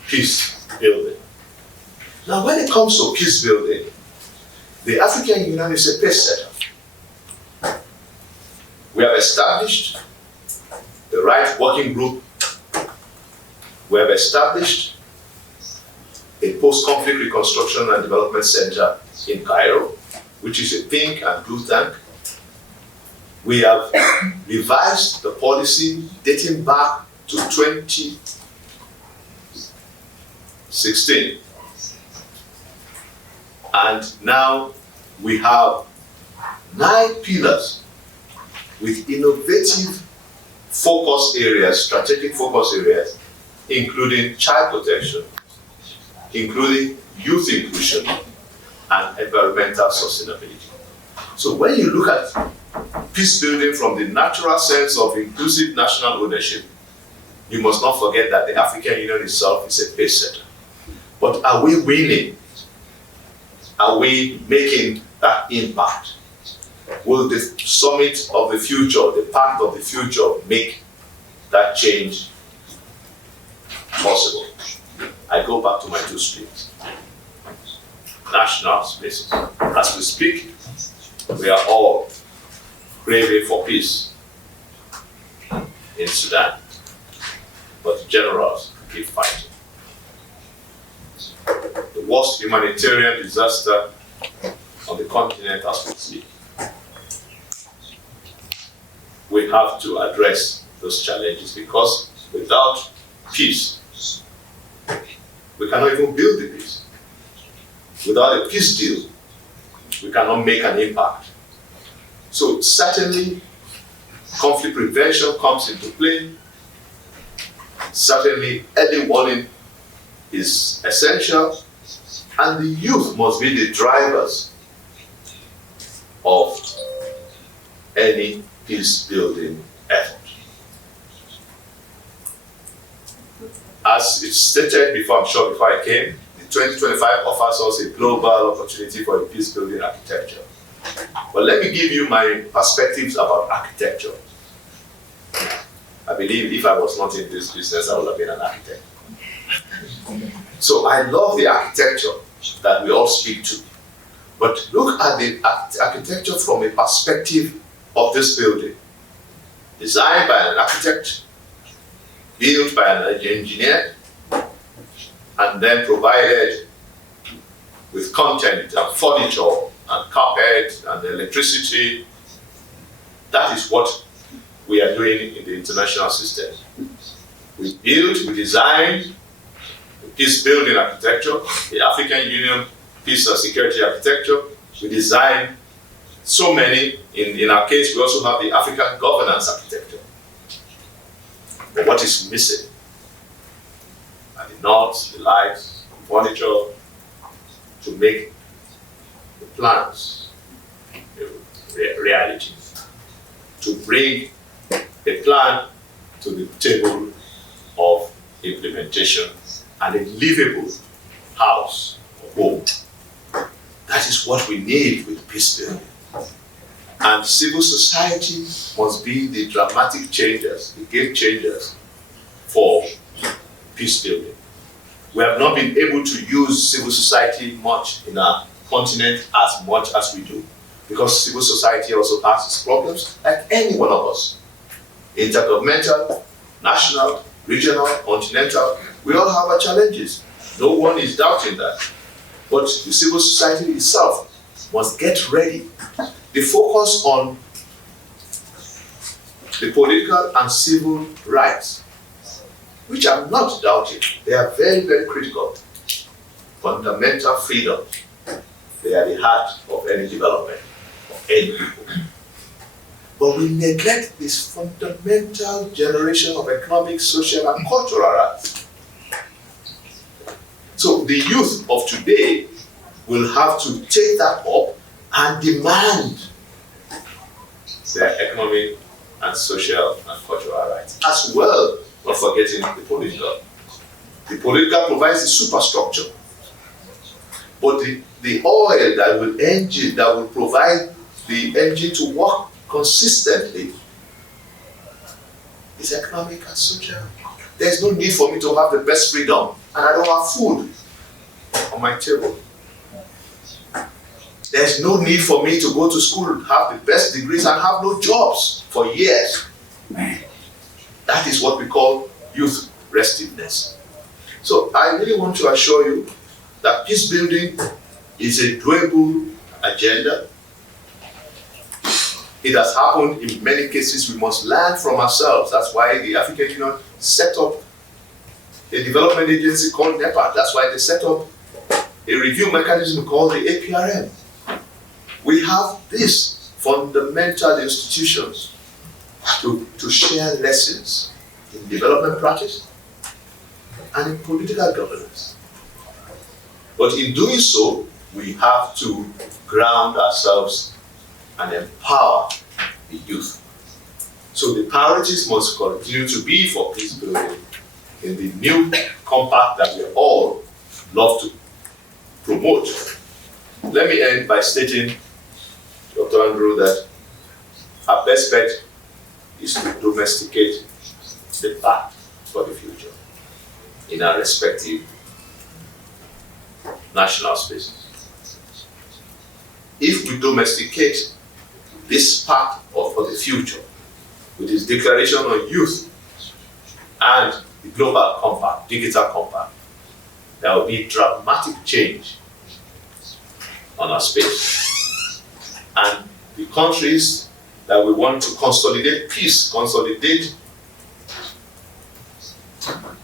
peace building. Now when it comes to peace building, the African Union is a pace setter. We have established the right working group. We have established a post-conflict reconstruction and development center in Cairo, which is a pink and blue tank. We have revised the policy dating back to 2016. And now we have 9 pillars with innovative focus areas, strategic focus areas, including child protection, including youth inclusion, and environmental sustainability. So when you look at peace building from the natural sense of inclusive national ownership, you must not forget that the African Union itself is a pace setter. But are we winning? Are we making that impact? Will the summit of the future, the pact of the future, make that change possible? I go back to my 2 streams. National spaces. As we speak, we are all craving for peace in Sudan, but the generals keep fighting. The worst humanitarian disaster on the continent as we speak. We have to address those challenges because without peace, we cannot even build the peace. Without a peace deal, we cannot make an impact. So certainly, conflict prevention comes into play. Certainly, early warning is essential, and the youth must be the drivers of any peace-building effort. As it's stated before, I'm sure before I came, the 2025 offers us a global opportunity for a peace-building architecture. But let me give you my perspectives about architecture. I believe if I was not in this business, I would have been an architect. So I love the architecture that we all speak to. But look at the architecture from a perspective of this building. Designed by an architect, built by an engineer, and then provided with content and furniture and carpet and electricity. That is what we are doing in the international system. We build, we design the peace building architecture, the African Union peace and security architecture. We design so many. In our case, we also have the African governance architecture. But what is missing are the knots, the lights, the furniture to make the plans a reality, to bring a plan to the table of implementation and a livable house or home. That is what we need with peace building. And civil society must be the dramatic changers, the game changers for peace building. We have not been able to use civil society much in our continent as much as we do, because civil society also has its problems, like any one of us. Intergovernmental, national, regional, continental, we all have our challenges. No one is doubting that. But the civil society itself must get ready. The focus on the political and civil rights, which I'm not doubting, they are very, very critical. Fundamental freedom, they are the heart of any development, of any people. But we neglect this fundamental generation of economic, social, and cultural rights. So the youth of today will have to take that up and demand their economic and social and cultural rights, as well, not forgetting the political. The political provides the superstructure, but the oil that will provide the engine to work consistently is economic and social. There's no need for me to have the best freedom, and I don't have food on my table. There's no need for me to go to school, have the best degrees, and have no jobs for years. That is what we call youth restiveness. So I really want to assure you that peace building is a doable agenda. It has happened in many cases. We must learn from ourselves. That's why the African Union set up a development agency called NEPA. That's why they set up a review mechanism called the APRM. We have these fundamental institutions to share lessons in development practice and in political governance. But in doing so, we have to ground ourselves and empower the youth. So the priorities must continue to be for peace building in the new compact that we all love to promote. Let me end by stating, Dr. Andrew, that our best bet is to domesticate the pact for the future in our respective national spaces. If we domesticate this pact for the future with its declaration on youth and the global compact, digital compact, there will be dramatic change on our space. And the countries that we want to consolidate peace, consolidate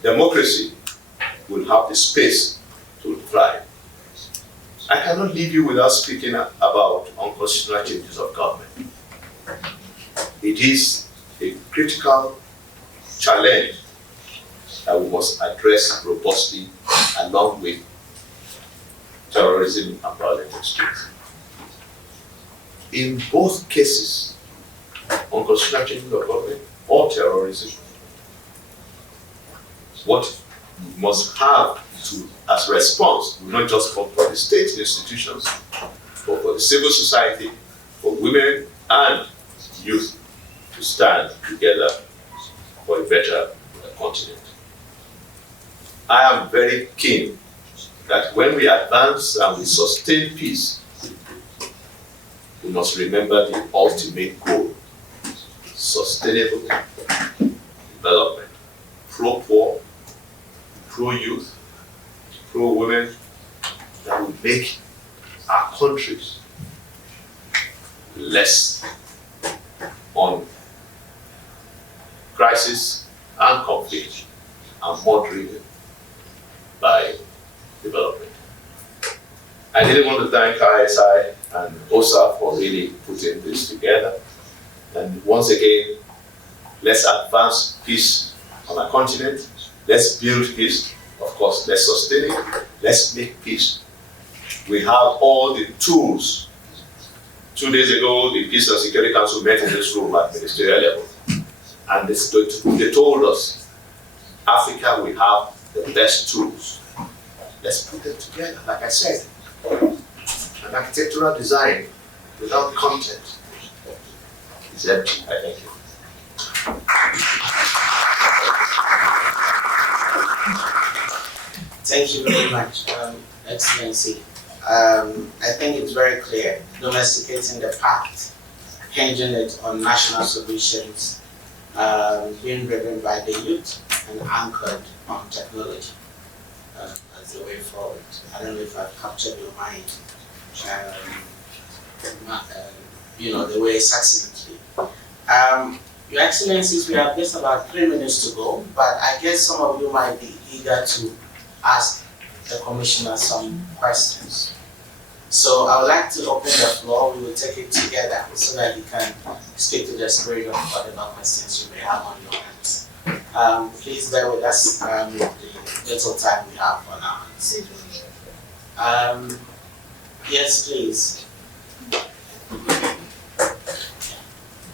democracy, will have the space to thrive. I cannot leave you without speaking about unconstitutional changes of government. It is a critical challenge that we must address robustly along with terrorism and violent extremism. In both cases, unconstitutional changes of government or terrorism, what we must have to, as response, not just for the state institutions, but for the civil society, for women and youth to stand together for a better continent. I am very keen that when we advance and we sustain peace, we must remember the ultimate goal: sustainable development, pro-poor, pro-youth, pro-women, that will make our countries less on crisis and conflict and more driven by development. I really want to thank ISI and OSAA for really putting this together. And once again, let's advance peace on our continent. Let's build peace. Of course, let's sustain it. Let's make peace. We have all the tools. 2 days ago, the Peace and Security Council met in this room at ministerial level. And they told us, Africa, we have the best tools. Let's put them together. Like I said, an architectural design without content is empty. I thank you. Thank you very much, Excellency. I think it's very clear, domesticating the pact, hinging it on national solutions, being driven by the youth and anchored on technology as the way forward. I don't know if I've captured your mind, the way succinctly. Your Excellencies, we have just about 3 minutes to go, but I guess some of you might be eager to ask the Commissioner some questions. So I would like to open the floor. We will take it together so that you can speak to the spirit of whatever questions you may have on your hands. Please bear with us with the little time we have on our hands. Yes, please.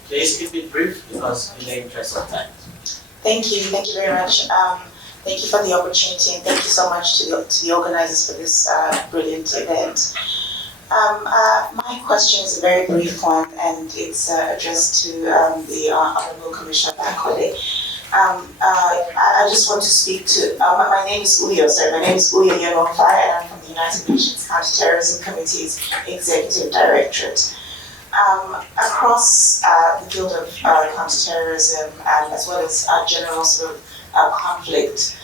Please keep it brief because in the interest of time. Thank you very much. Thank you for the opportunity, and thank you so much to the organizers for this brilliant event. My question is a very brief one, and it's addressed to the Honorable Commissioner Bankole. I just want to speak to, my name is Uyo Yonofai, and I'm from the United Nations Counterterrorism Committee's Executive Directorate. Across the field of counterterrorism, as well as general sort of conflict,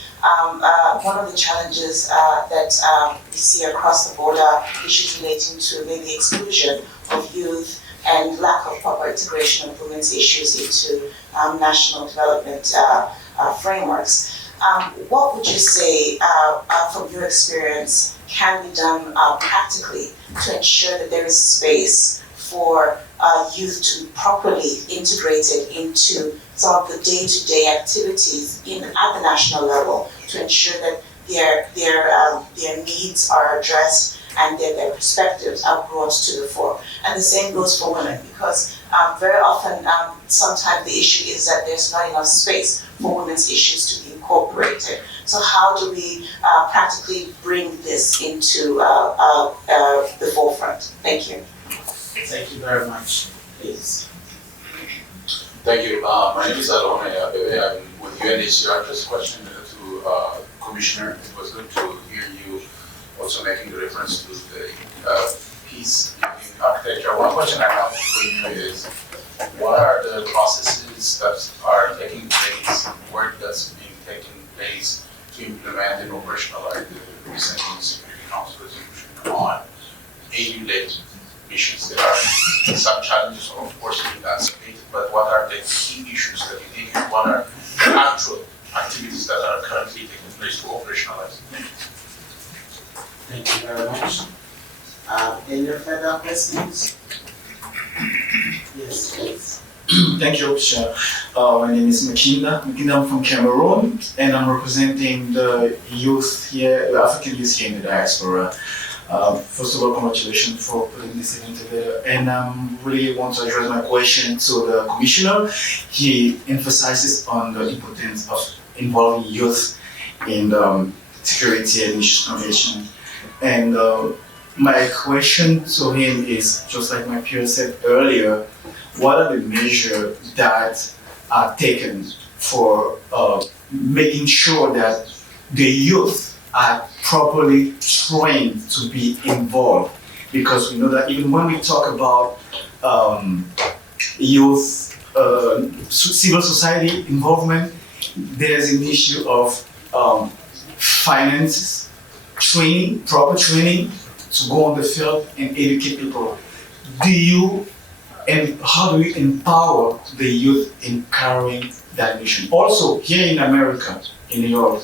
one of the challenges that we see across the border, issues relating to maybe exclusion of youth and lack of proper integration of women's issues into national development frameworks. What would you say, from your experience, can be done practically to ensure that there is space for youth to be properly integrated into some of the day-to-day activities at the national level to ensure that their needs are addressed and their perspectives are brought to the fore? And the same goes for women, because very often, sometimes the issue is that there's not enough space for women's issues to be incorporated. So how do we practically bring this into the forefront? Thank you. Thank you very much. Please. Thank you. My name is Alone Abebe. I'm with UNHCR. Just a question to Commissioner. It was good to hear you also making the reference to the peace building architecture. One question I have for you is, what are the processes that are taking place, work that's being taken place to implement and operationalize the recent Security Council resolution on AU-led missions? There are some challenges, of course, being anticipated, but what are the key issues that you think, and what are the actual activities that are currently taking place to operationalize? Thank you very much. Any further questions? Yes, please. Thank you, Chair. My name is Makinda. I'm from Cameroon, and I'm representing the youth here, the African youth here in the diaspora. First of all, congratulations for putting this event together. And I really want to address my question to the Commissioner. He emphasizes on the importance of involving youth in the Security and Missions Convention. And my question to him is, just like my peer said earlier, what are the measures that are taken for making sure that the youth are properly trained to be involved? Because we know that even when we talk about youth, civil society involvement, there's an issue of finances, training, proper training to go on the field and educate people. How do we empower the youth in carrying that mission? Also, here in America, in New York,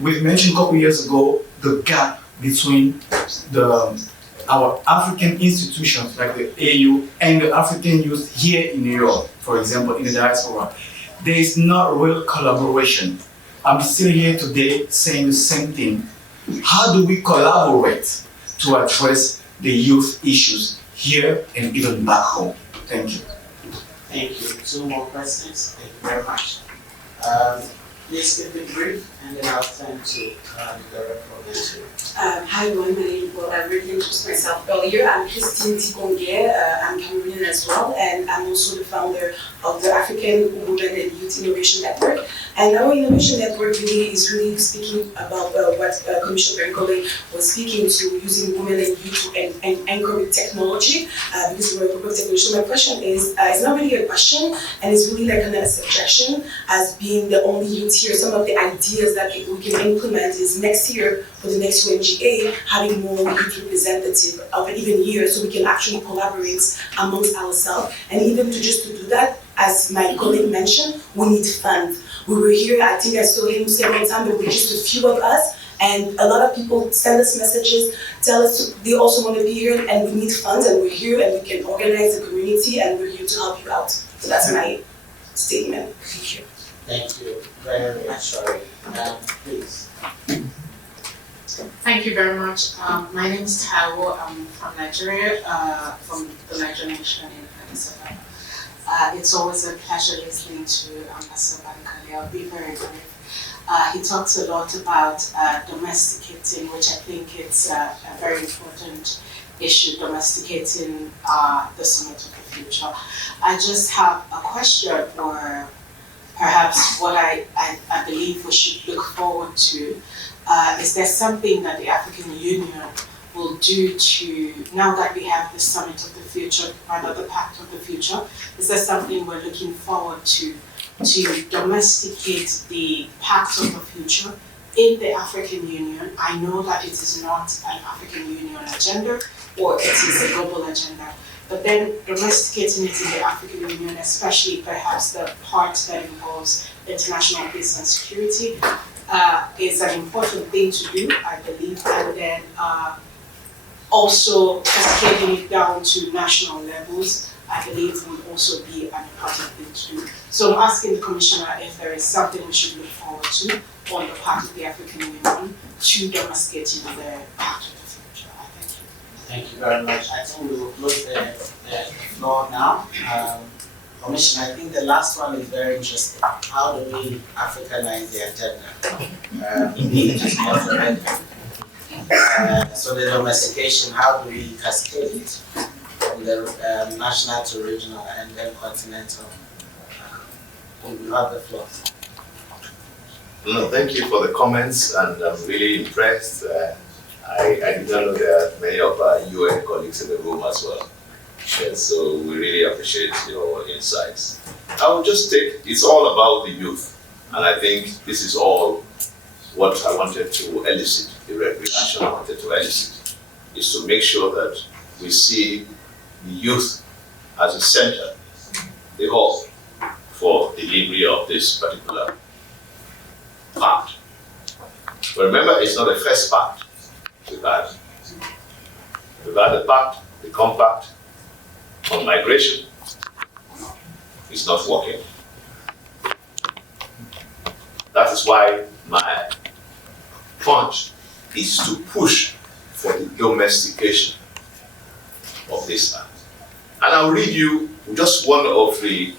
we've mentioned a couple years ago the gap between our African institutions like the AU and the African youth here in New York, for example, in the diaspora. There is not real collaboration. I'm still here today saying the same thing. How do we collaborate to address the youth issues here and even back home? Thank you. Thank you. Two more questions. Thank you very much. Please keep it brief, and then I'll turn to the director of the issue. Hi everyone, my name is Paul. I already introduced myself earlier. I'm Christine Tikonge. I'm Cameroonian as well, and I'm also the founder of the African Women and Youth Innovation Network. And our innovation network is really speaking about what Commissioner Benkole was speaking to, using women and youth and anchor with technology, because we're a group of technology. So my question is, it's not really a question, and it's really like a suggestion as being the only youth here. Some of the ideas that we can implement is next year, for the next UNGA, having more youth representative of even here, so we can actually collaborate amongst ourselves. And even to do that, as my colleague mentioned, we need funds. We were here, I think I saw him several times, but we're just a few of us, and a lot of people send us messages, tell us they also want to be here, and we need funds, and we're here, and we can organize the community, and we're here to help you out. So that's my statement. Thank you. Thank you very much. Sorry. Please. Thank you very much. My name is Taiwo. I'm from Nigeria, from the Nigerian Nation Independence Center. It's always a pleasure listening to Ambassador Bankole. I'll be very brief. He talks a lot about domesticating, which I think it's a very important issue, domesticating the summit of the future. I just have a question, or perhaps what I believe we should look forward to. Is there something that the African Union will do to, now that we have the Summit of the Future, rather the Pact of the Future, is there something we're looking forward to to domesticate the Pact of the Future in the African Union. I know that it is not an African Union agenda, or it is a global agenda, but then domesticating it in the African Union, especially perhaps the part that involves international peace and security, is an important thing to do, I believe, and then also cascading it down to national levels, I believe would also be an important thing to do. So I'm asking the Commissioner if there is something we should look forward to on the part of the African Union to domesticating the Pact of the Future. Thank you. Thank you very much. I think we will close the floor now. Commissioner, I think the last one is very interesting. How do we Africanize the agenda? It is not already. So the domestication, how do we cascade it from the national to regional and then continental? You have the floor. No, thank you for the comments, and I'm really impressed. I did not know there are many of our UN colleagues in the room as well. And so we really appreciate your insights. I will just take, it's all about the youth. And I think this is all what I wanted to elicit, the reaction I wanted to elicit, is to make sure that we see the youth as a center, the hub for delivery of this particular pact. But remember, it's not the first pact we've had. We've had the pact, the compact on migration. It's not working. That is why my punch is to push for the domestication of this pact. And I'll read you just one of the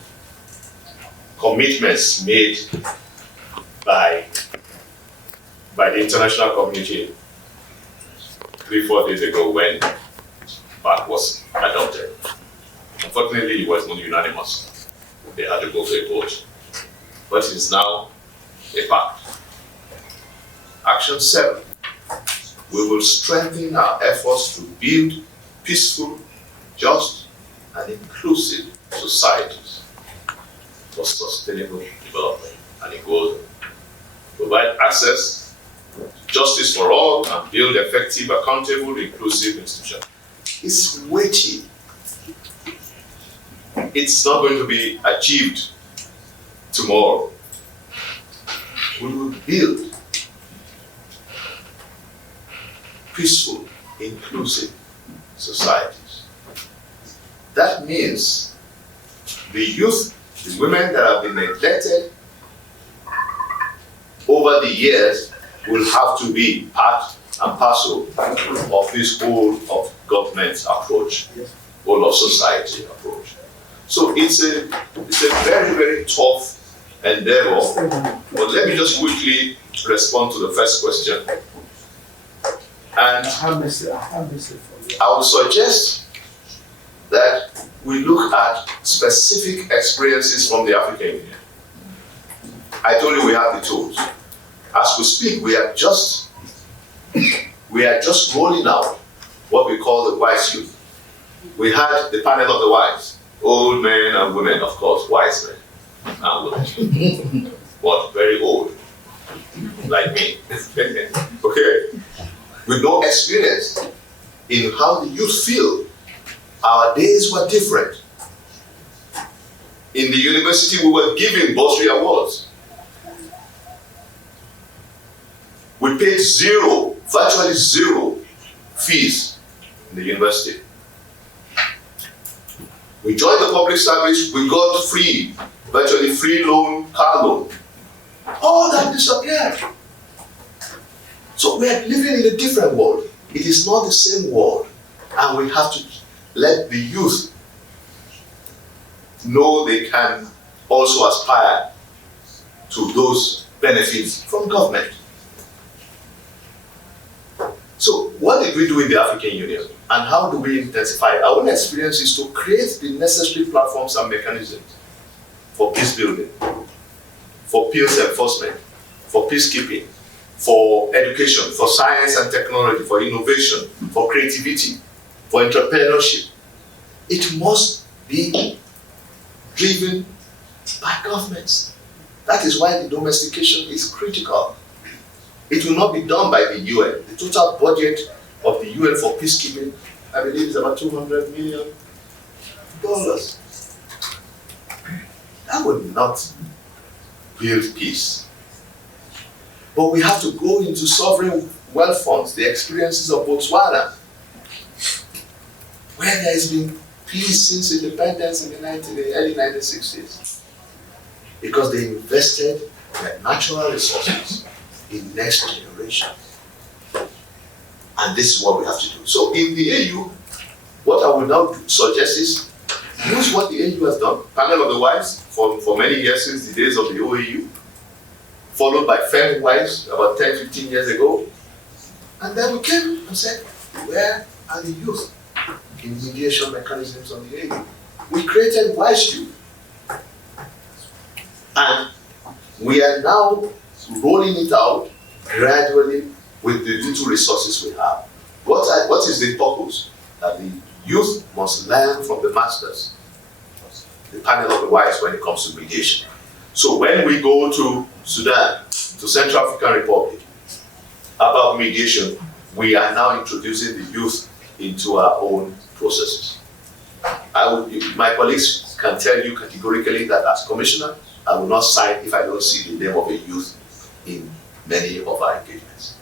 commitments made by the international community 3-4 days ago when Pact was adopted. Unfortunately, it was not unanimous. They had to go for a vote. But it is now a pact. Action 7. We will strengthen our efforts to build peaceful, just, and inclusive societies for sustainable development. And it goes on. Provide access to justice for all and build effective, accountable, inclusive institutions. It's weighty. It's not going to be achieved tomorrow. We will build peaceful, inclusive societies. That means the youth, the women that have been neglected over the years will have to be part and parcel of this whole of government's approach, whole of society approach. So it's a very, very tough endeavor. But let me just quickly respond to the first question. And I would suggest that we look at specific experiences from the African Union. I told you we have the tools. As we speak, we are just rolling out what we call the wise youth. We had the panel of the wise, old men and women, of course, wise men and women, but very old, like me. Okay? With no experience in how the youth feel. Our days were different. In the university, we were giving bursary awards. We paid zero, virtually zero fees in the university. We joined the public service, we got free, virtually free loan, car loan. All that disappeared. So we are living in a different world. It is not the same world. And we have to let the youth know they can also aspire to those benefits from government. So what did we do in the African Union? And how do we intensify? Our own experience is to create the necessary platforms and mechanisms for peace building, for peace enforcement, for peacekeeping, for education, for science and technology, for innovation, for creativity, for entrepreneurship. It must be driven by governments. That is why the domestication is critical. It will not be done by the UN. The total budget of the UN for peacekeeping, I believe, is about $200 million. That would not build peace. But we have to go into sovereign wealth funds, the experiences of Botswana, where there has been peace since independence in the early 1960s. Because they invested their natural resources in next generation. And this is what we have to do. So in the AU, what I will now suggest is use what the AU has done, panel of the wise, for many years since the days of the OAU, followed by Fem Wise about 10, 15 years ago. And then we came and said, where are the youth in mediation mechanisms on the AU? We created Wise Youth. And we are now rolling it out gradually with the little resources we have. What is the purpose? That the youth must learn from the masters, the panel of the wise when it comes to mediation. So when we go to Sudan, to Central African Republic, about mediation, we are now introducing the youth into our own processes. My colleagues can tell you categorically that as commissioner, I will not sign if I don't see the name of a youth in many of our engagements.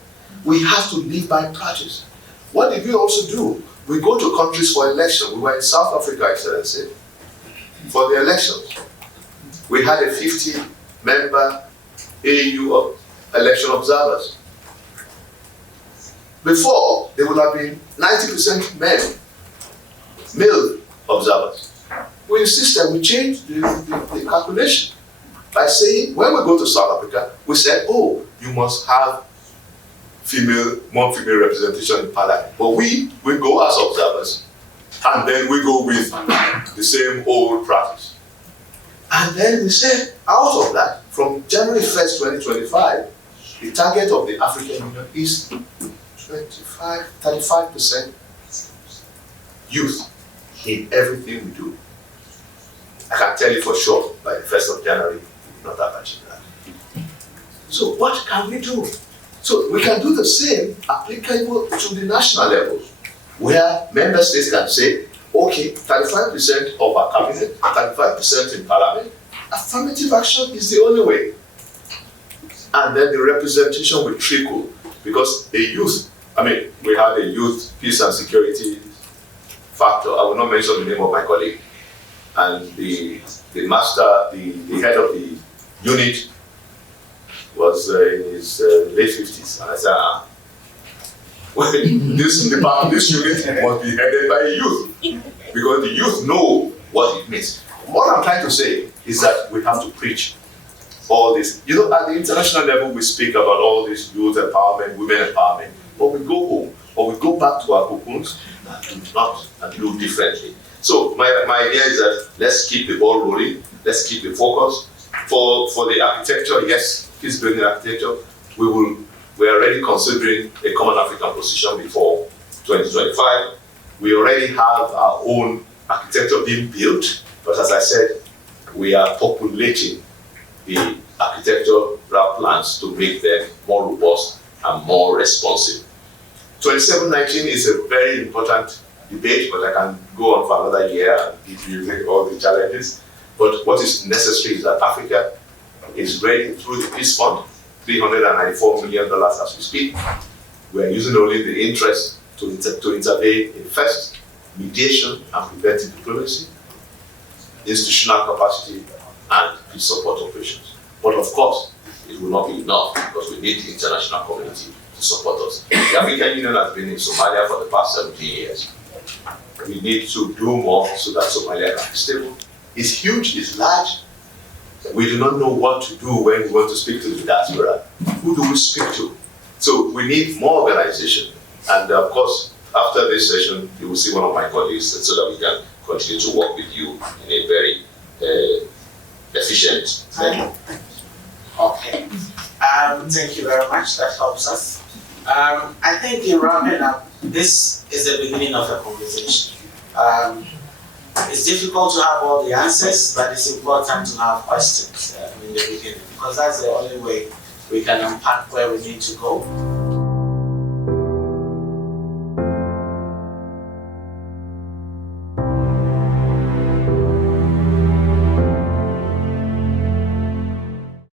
We have to live by practice. What did we also do? We go to countries for election. We were in South Africa, Excellency, for the elections. We had a 50-member AU of election observers. Before, there would have been 90% men, male observers. We insisted, we changed the calculation by saying, when we go to South Africa, we said, oh, you must have more female representation in parliament. But we go as observers, and then we go with the same old practice. And then we said, out of that, from January 1st, 2025, the target of the African Union is 35% youth in everything we do. I can tell you for sure, by the 1st of January, we will not have achieved that. So what can we do? So we can do the same applicable to the national level, where member states can say, okay, 35% of our cabinet, 35% in parliament, affirmative action is the only way. And then the representation will trickle, because the youth, we have a youth peace and security factor. I will not mention the name of my colleague. And the master, the head of the unit was in his late 50s. And I said, well, this unit must be headed by a youth, because the youth know what it means. What I'm trying to say is that we have to preach all this. You know, at the international level, we speak about all this youth empowerment, women empowerment, but we go home, or we go back to our cocoons and do differently. So my idea is that let's keep the ball rolling, let's keep the focus. For the architecture, yes, peace building architecture, we are already considering a common African position before 2025. We already have our own architecture being built, but as I said, we are populating the architectural plans to make them more robust and more responsive. 2719 is a very important debate, but I can go on for another year and give you all the challenges. But what is necessary is that Africa is ready through the Peace Fund, $394 million as we speak. We are using only the interest to intervene in first, mediation and preventive diplomacy, institutional capacity, and peace support operations. But of course, it will not be enough, because we need the international community to support us. The African Union has been in Somalia for the past 17 years. We need to do more so that Somalia can be stable. It's huge, it's large. We do not know what to do when we want to speak to the diaspora. Who do we speak to? So we need more organization. And of course, after this session, you will see one of my colleagues so that we can continue to work with you in a very efficient manner. Okay. Thank you very much. That helps us. I think in wrapping up, this is the beginning of a conversation. it's difficult to have all the answers, but it's important to have questions in the beginning, because that's the only way we can unpack where we need to go.